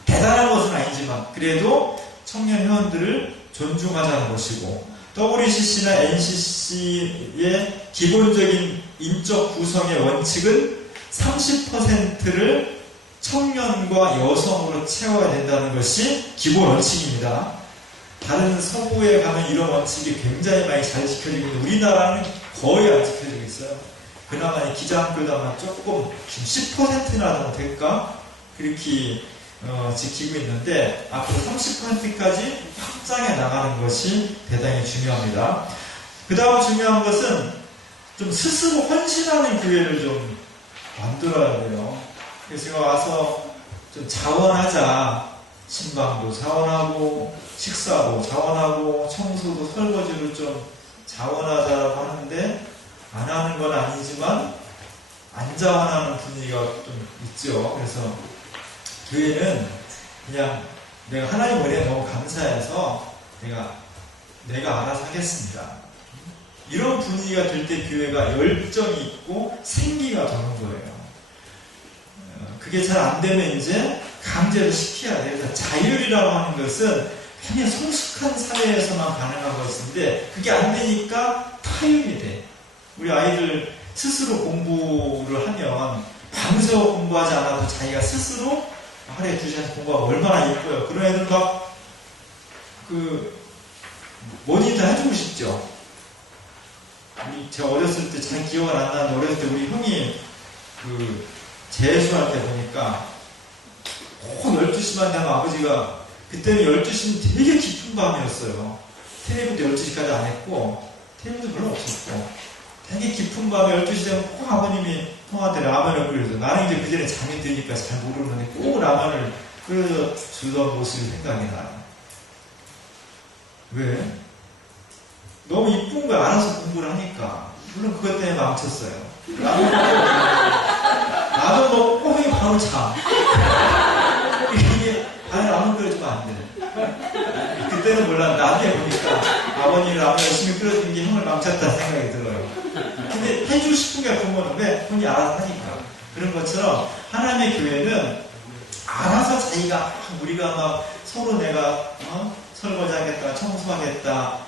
대단한 것은 아니지만 그래도 청년 회원들을 존중하자는 것이고, WCC나 NCC의 기본적인 인적 구성의 원칙은 30%를 청년과 여성으로 채워야 된다는 것이 기본 원칙입니다. 다른 서구에 가면 이런 원칙이 굉장히 많이 잘 지켜지고 있는데 우리나라는 거의 안 지켜지고 있어요. 그나마 기장교다만 조금 지금 10%나 될까? 그렇게 지키고 있는데 앞으로 30%까지 확장해 나가는 것이 대단히 중요합니다. 그 다음 중요한 것은 좀 스스로 헌신하는 교회를 좀 만들어야 돼요. 그래서 제가 와서 좀 자원하자. 신방도 자원하고 식사도 자원하고 청소도 설거지로 좀 자원하자라고 하는데 안 하는 건 아니지만 안 자원하는 분위기가 좀 있죠. 그래서 교회는 그냥 내가 하나님 은혜에 너무 감사해서 내가 알아서 하겠습니다. 이런 분위기가 될 때 교회가 열정이 있고 생기가 도는 거예요. 그게 잘 안 되면 이제 강제로 시켜야 돼요. 그래서 자율이라고 하는 것은 그냥 성숙한 사회에서만 가능한 것인데 그게 안 되니까 타율이 돼. 우리 아이들 스스로 공부를 하면 밤새워 공부하지 않아도 자기가 스스로 하루에 2시간 공부하면 얼마나 예뻐요. 그런 애들 막 뭐든지 다 해주고 싶죠. 제가 어렸을 때 잘 기억은 안 나는데 어렸을 때 우리 형이 재수할 때 보니까 꼭 12시만 되면 아버지가, 그때는 12시는 되게 깊은 밤이었어요. 테레비도 12시까지 안 했고 테레비도 별로 없었고 되게 깊은 밤에 12시 되면 꼭 아버님이 형한테 라면을 끓여서, 나는 이제 그 전에 잠이 드니까 잘 모르는데 꼭 라면을 끓여주던 모습이 생각이 나요. 왜? 너무 이쁜 걸 알아서 공부를 하니까. 물론 그것 때문에 망쳤어요. 라면 먹고 형이 바로 자. 이게 아니 라면 끓여주면 안 돼. 그때는 몰랐는데 나중에 보니까 아버님이 라면 열심히 끓여준 게 형을 망쳤다는 생각이 들어요. 근데 해주고 싶은 게 부모는 왜? 형이 알아서 하니까. 그런 것처럼 하나님의 교회는 알아서 자기가 우리가 막 서로 내가 설거지하겠다, 청소하겠다,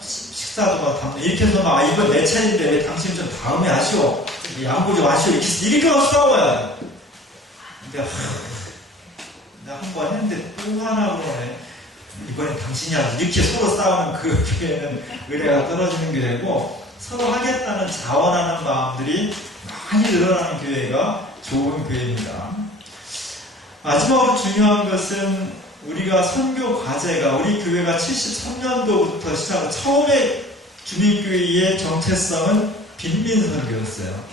식사도 막 담는 이렇게 해서 막 이건 내 차례인데 왜 당신 좀 다음에 하시오, 양보 좀 하시오, 이렇게 와서 싸워야 돼. 근데 나 한 번 했는데 또 하나 그러네. 이번엔 당신이 하지. 이렇게 서로 싸우는 그 교회는 의뢰가 떨어지는 교회고, 서로 하겠다는 자원하는 마음들이 많이 늘어나는 교회가 좋은 교회입니다. 마지막으로 중요한 것은 우리가 선교 과제가 우리 교회가 73년도부터 시작 처음에 주민교회의 정체성은 빈민선교였어요.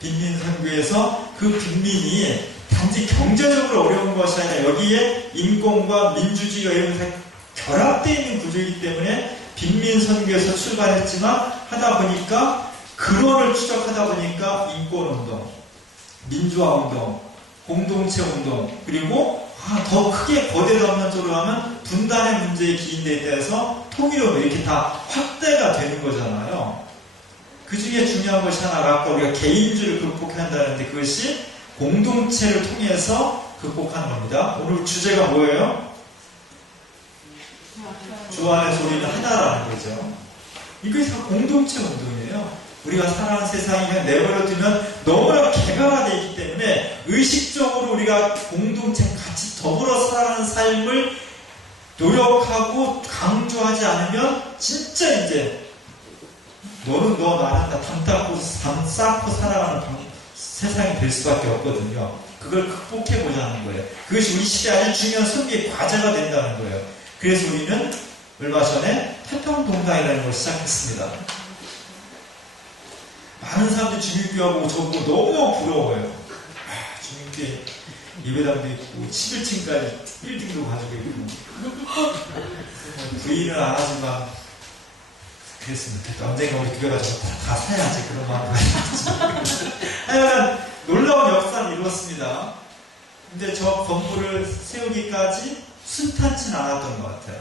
빈민선교에서 그 빈민이 단지 경제적으로 어려운 것이 아니라 여기에 인권과 민주주의가 이런 결합되어 있는 구조이기 때문에 빈민선교에서 출발했지만 하다 보니까 근원을 추적하다 보니까 인권운동, 민주화운동, 공동체운동, 그리고 더 크게 거대 담론적으로 하면 분단의 문제에 기인되어 있다해서 통일운동 이렇게 다 확대가 되는 거잖아요. 그 중에 중요한 것이 하나가 아까 우리가 개인주의를 극복해야 한다는데 그것이 공동체를 통해서 극복하는 겁니다. 오늘 주제가 뭐예요? 주 안에서 우리는 하나라는 거죠. 이것이 다 공동체 운동이에요. 우리가 살아가는 세상이 그냥 내버려두면 너무나 개별화되어 있기 때문에 의식적으로 우리가 공동체 같이 더불어 살아가는 삶을 노력하고 강조하지 않으면 진짜 이제 너는 너 나는 다 담 쌓고 살아가는 세상이 될 수밖에 없거든요. 그걸 극복해 보자는 거예요. 그것이 우리 시대에 아주 중요한 선교의 과제가 된다는 거예요. 그래서 우리는 얼마 전에 태평동당이라는 걸 시작했습니다. 많은 사람들이 주민교회하고 저보고 너무 부러워요. 주민교회 예배당도 있고 11층까지 빌딩도 가지고 있고 부인은 안 하지만 그랬으면 좋겠다. 언젠가 우리 교회 가지고 다 사야지 그런 마음을 가지고 하여간 놀라운 역사를 이루었습니다. 근데 저 건물을 세우기까지 순탄치는 않았던 것 같아요.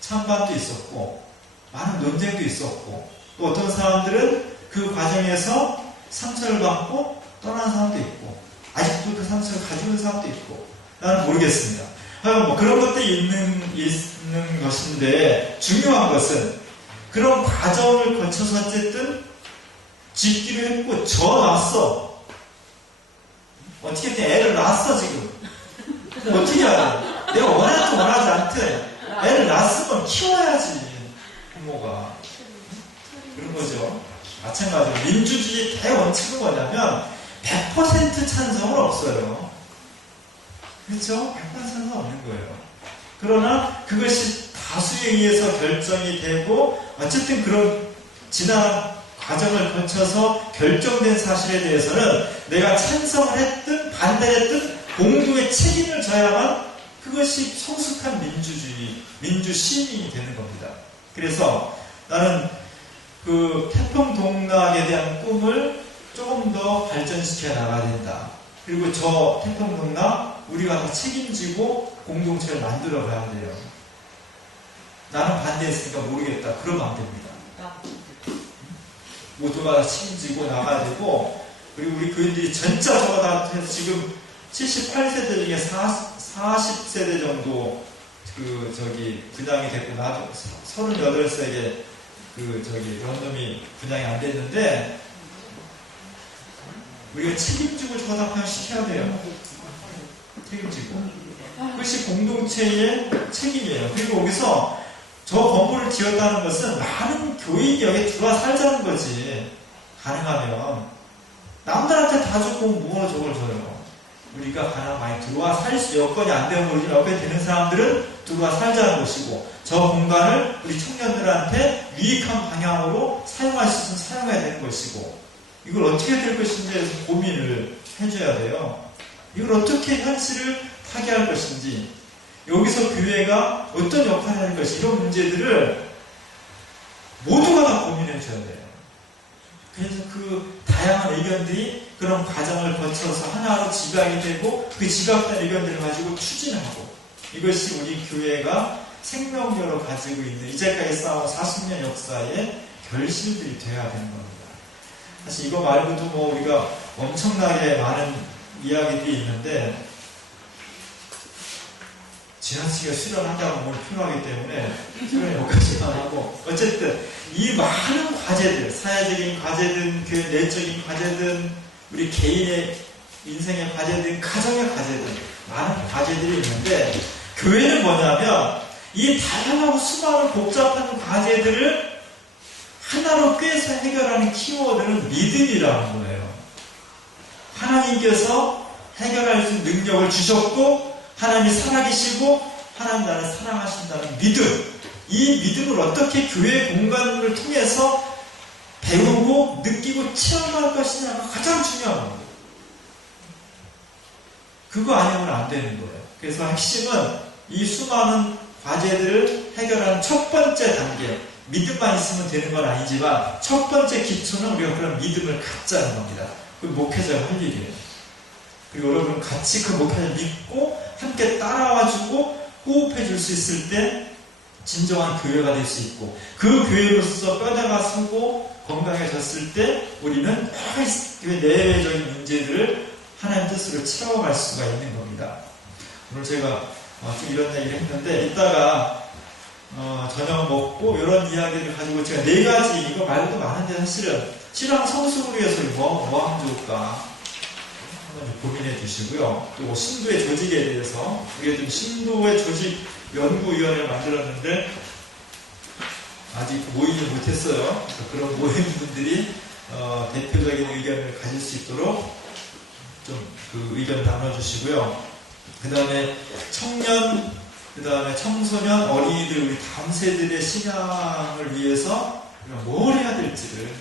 찬반도 있었고 많은 논쟁도 있었고 또 어떤 사람들은 그 과정에서 상처를 받고 떠난 사람도 있고 아직도 그 상처를 가지고 있는 사람도 있고 나는 모르겠습니다. 뭐 그런 것들이 있는 것인데 중요한 것은 그런 과정을 거쳐서 어쨌든 짓기로 했고 져놨어. 어떻게든 애를 낳았어 지금. 어떻게 알아? 내가 원하든 원하지 않든 애를 낳았으면 키워야지 부모가. 그런 거죠. 마찬가지로 민주주의의 대원칙은 뭐냐면 100% 찬성은 없어요. 그렇죠? 100% 찬성 없는 거예요. 그러나 그것이 다수에 의해서 결정이 되고 어쨌든 그런 지난 과정을 거쳐서 결정된 사실에 대해서는 내가 찬성을 했든 반대를 했든 공동의 책임을 져야만 그것이 성숙한 민주주의, 민주시민이 되는 겁니다. 그래서 나는 그 태평동락에 대한 꿈을 조금 더 발전시켜 나가야 된다. 그리고 저 태평동락 우리가 다 책임지고 공동체를 만들어 가야 돼요. 나는 반대했으니까 모르겠다. 그러면 안 됩니다. 모두가 다 책임지고 나가야 되고 그리고 우리 교인들이 진짜 저거 다 해서 지금 78세대 중에 40세대 정도 분양이 됐고 나도 38세에 그런 놈이 분양이 안 됐는데 우리가 책임지고 저거 다 그냥 시켜야 돼요. 책임지고 그것이 공동체의 책임이에요. 그리고 여기서 저 건물을 지었다는 것은 많은 교인이 여기 들어와 살자는 거지. 가능하면 남들한테 다 줬고 뭐가 저걸 줘요. 우리가 가능 많이 들어와 살 수 여건이 안 되면 모르지만 여건이 되는 사람들은 들어와 살자는 것이고 저 공간을 우리 청년들한테 유익한 방향으로 사용할 수 있으면 사용해야 되는 것이고 이걸 어떻게 될 것인지에 대해서 고민을 해줘야 돼요. 이걸 어떻게 현실을 타개할 것인지 여기서 교회가 어떤 역할을 하는 것이 이런 문제들을 모두가 다 고민해 줘야 돼요. 그래서 그 다양한 의견들이 그런 과정을 거쳐서 하나로 집약이 되고 그 집약된 의견들을 가지고 추진하고 이것이 우리 교회가 생명력을 가지고 있는 이제까지 쌓아온 40년 역사의 결실들이 되어야 되는 겁니다. 사실 이거 말고도 뭐 우리가 엄청나게 많은 이야기들이 있는데 지나치게 수련한다고 오늘 필요하기 때문에 수련이 여기까지만 하고 어쨌든 이 많은 과제들 사회적인 과제든 교회 내적인 과제든 우리 개인의 인생의 과제든 가정의 과제든 많은 과제들이 있는데 교회는 뭐냐면 이 다양하고 수많은 복잡한 과제들을 하나로 꿰서 해결하는 키워드는 믿음이라는 거예요. 하나님께서 해결할 수 있는 능력을 주셨고 하나님이 살아계시고 하나님 나를 사랑하신다는 믿음, 이 믿음을 어떻게 교회 공간을 통해서 배우고 느끼고 체험할 것이냐가 가장 중요한 겁니다. 그거 아니면 안 되는 거예요. 그래서 핵심은 이 수많은 과제들을 해결하는 첫 번째 단계, 믿음만 있으면 되는 건 아니지만 첫 번째 기초는 우리가 그런 믿음을 갖자는 겁니다. 그 목회자가 할 일이에요. 그리고 여러분 같이 그 목회자를 믿고 함께 따라와주고 호흡해 줄 수 있을 때 진정한 교회가 될 수 있고, 그 교회로서 뼈대가 서고 건강해졌을 때 우리는 교회 내외적인 문제들을 하나님 뜻으로 채워갈 수가 있는 겁니다. 오늘 제가 좀 이런 얘기를 했는데, 이따가 저녁 먹고 이런 이야기를 가지고 제가 4가지, 이거 말고도 많은데 사실은 신앙 성숙을 위해서 뭐 하면 좋을까 한번 고민해 주시고요. 또 신도의 조직에 대해서 우리가 좀 신도의 조직 연구위원회를 만들었는데 아직 모이지 못했어요. 그런 모인 분들이 대표적인 의견을 가질 수 있도록 좀 그 의견 나눠주시고요. 그 다음에 청년, 그 다음에 청소년, 어린이들, 우리 다음 세대의 신앙을 위해서 우리가 뭘 해야 될지를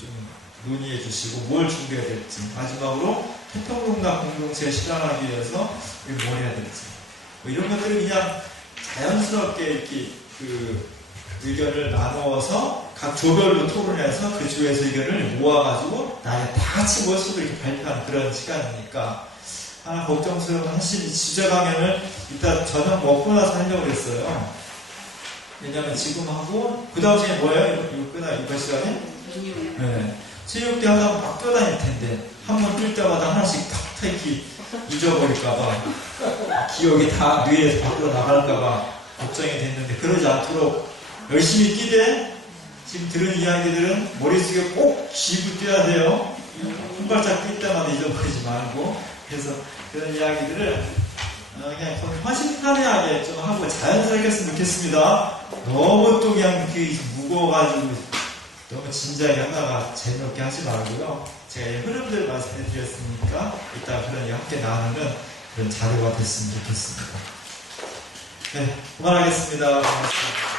좀 논의해 주시고, 뭘 준비해야 될지, 마지막으로 태평공단 공동체에 실현하기 위해서 우리 뭘 해야 될지, 뭐 이런 것들을 그냥 자연스럽게 이렇게 그 의견을 나누어서 각 조별로 토론해서 그 조에서 의견을 모아가지고 나중에 다 같이 모여서 이렇게 발표하는 그런 시간이니까, 하나 걱정스러운 하신 주제 강연을 이따 저녁 먹고 나서 하려고 했어요. 왜냐면 지금 하고 그 다음 시간에 뭐예요? 이거 끝나 이번 시간에? 네. 체육대 하다가 막 뛰어다닐 텐데 한 번 뛸 때마다 하나씩 탁 이렇게 잊어버릴까봐, 기억이 다 뇌에서 밖으로 나갈까봐 걱정이 됐는데, 그러지 않도록 열심히 뛰되 지금 들은 이야기들은 머릿속에 꼭 쥐고 뛰어야 돼요. 한 발짝 뛸 때마다 잊어버리지 말고. 그래서 그런 이야기들을 그냥 허심탄회하게 좀 하고 자연스럽게 했으면 좋겠습니다. 너무 또 그냥 무거워가지고 너무 진지하게 하다가 재미없게 하지 말고요. 제가 흐름들 말씀해 드렸으니까 이따 그런 얘기 함께 나누는 그런 자료가 됐으면 좋겠습니다. 네, 그만하겠습니다. 고맙습니다.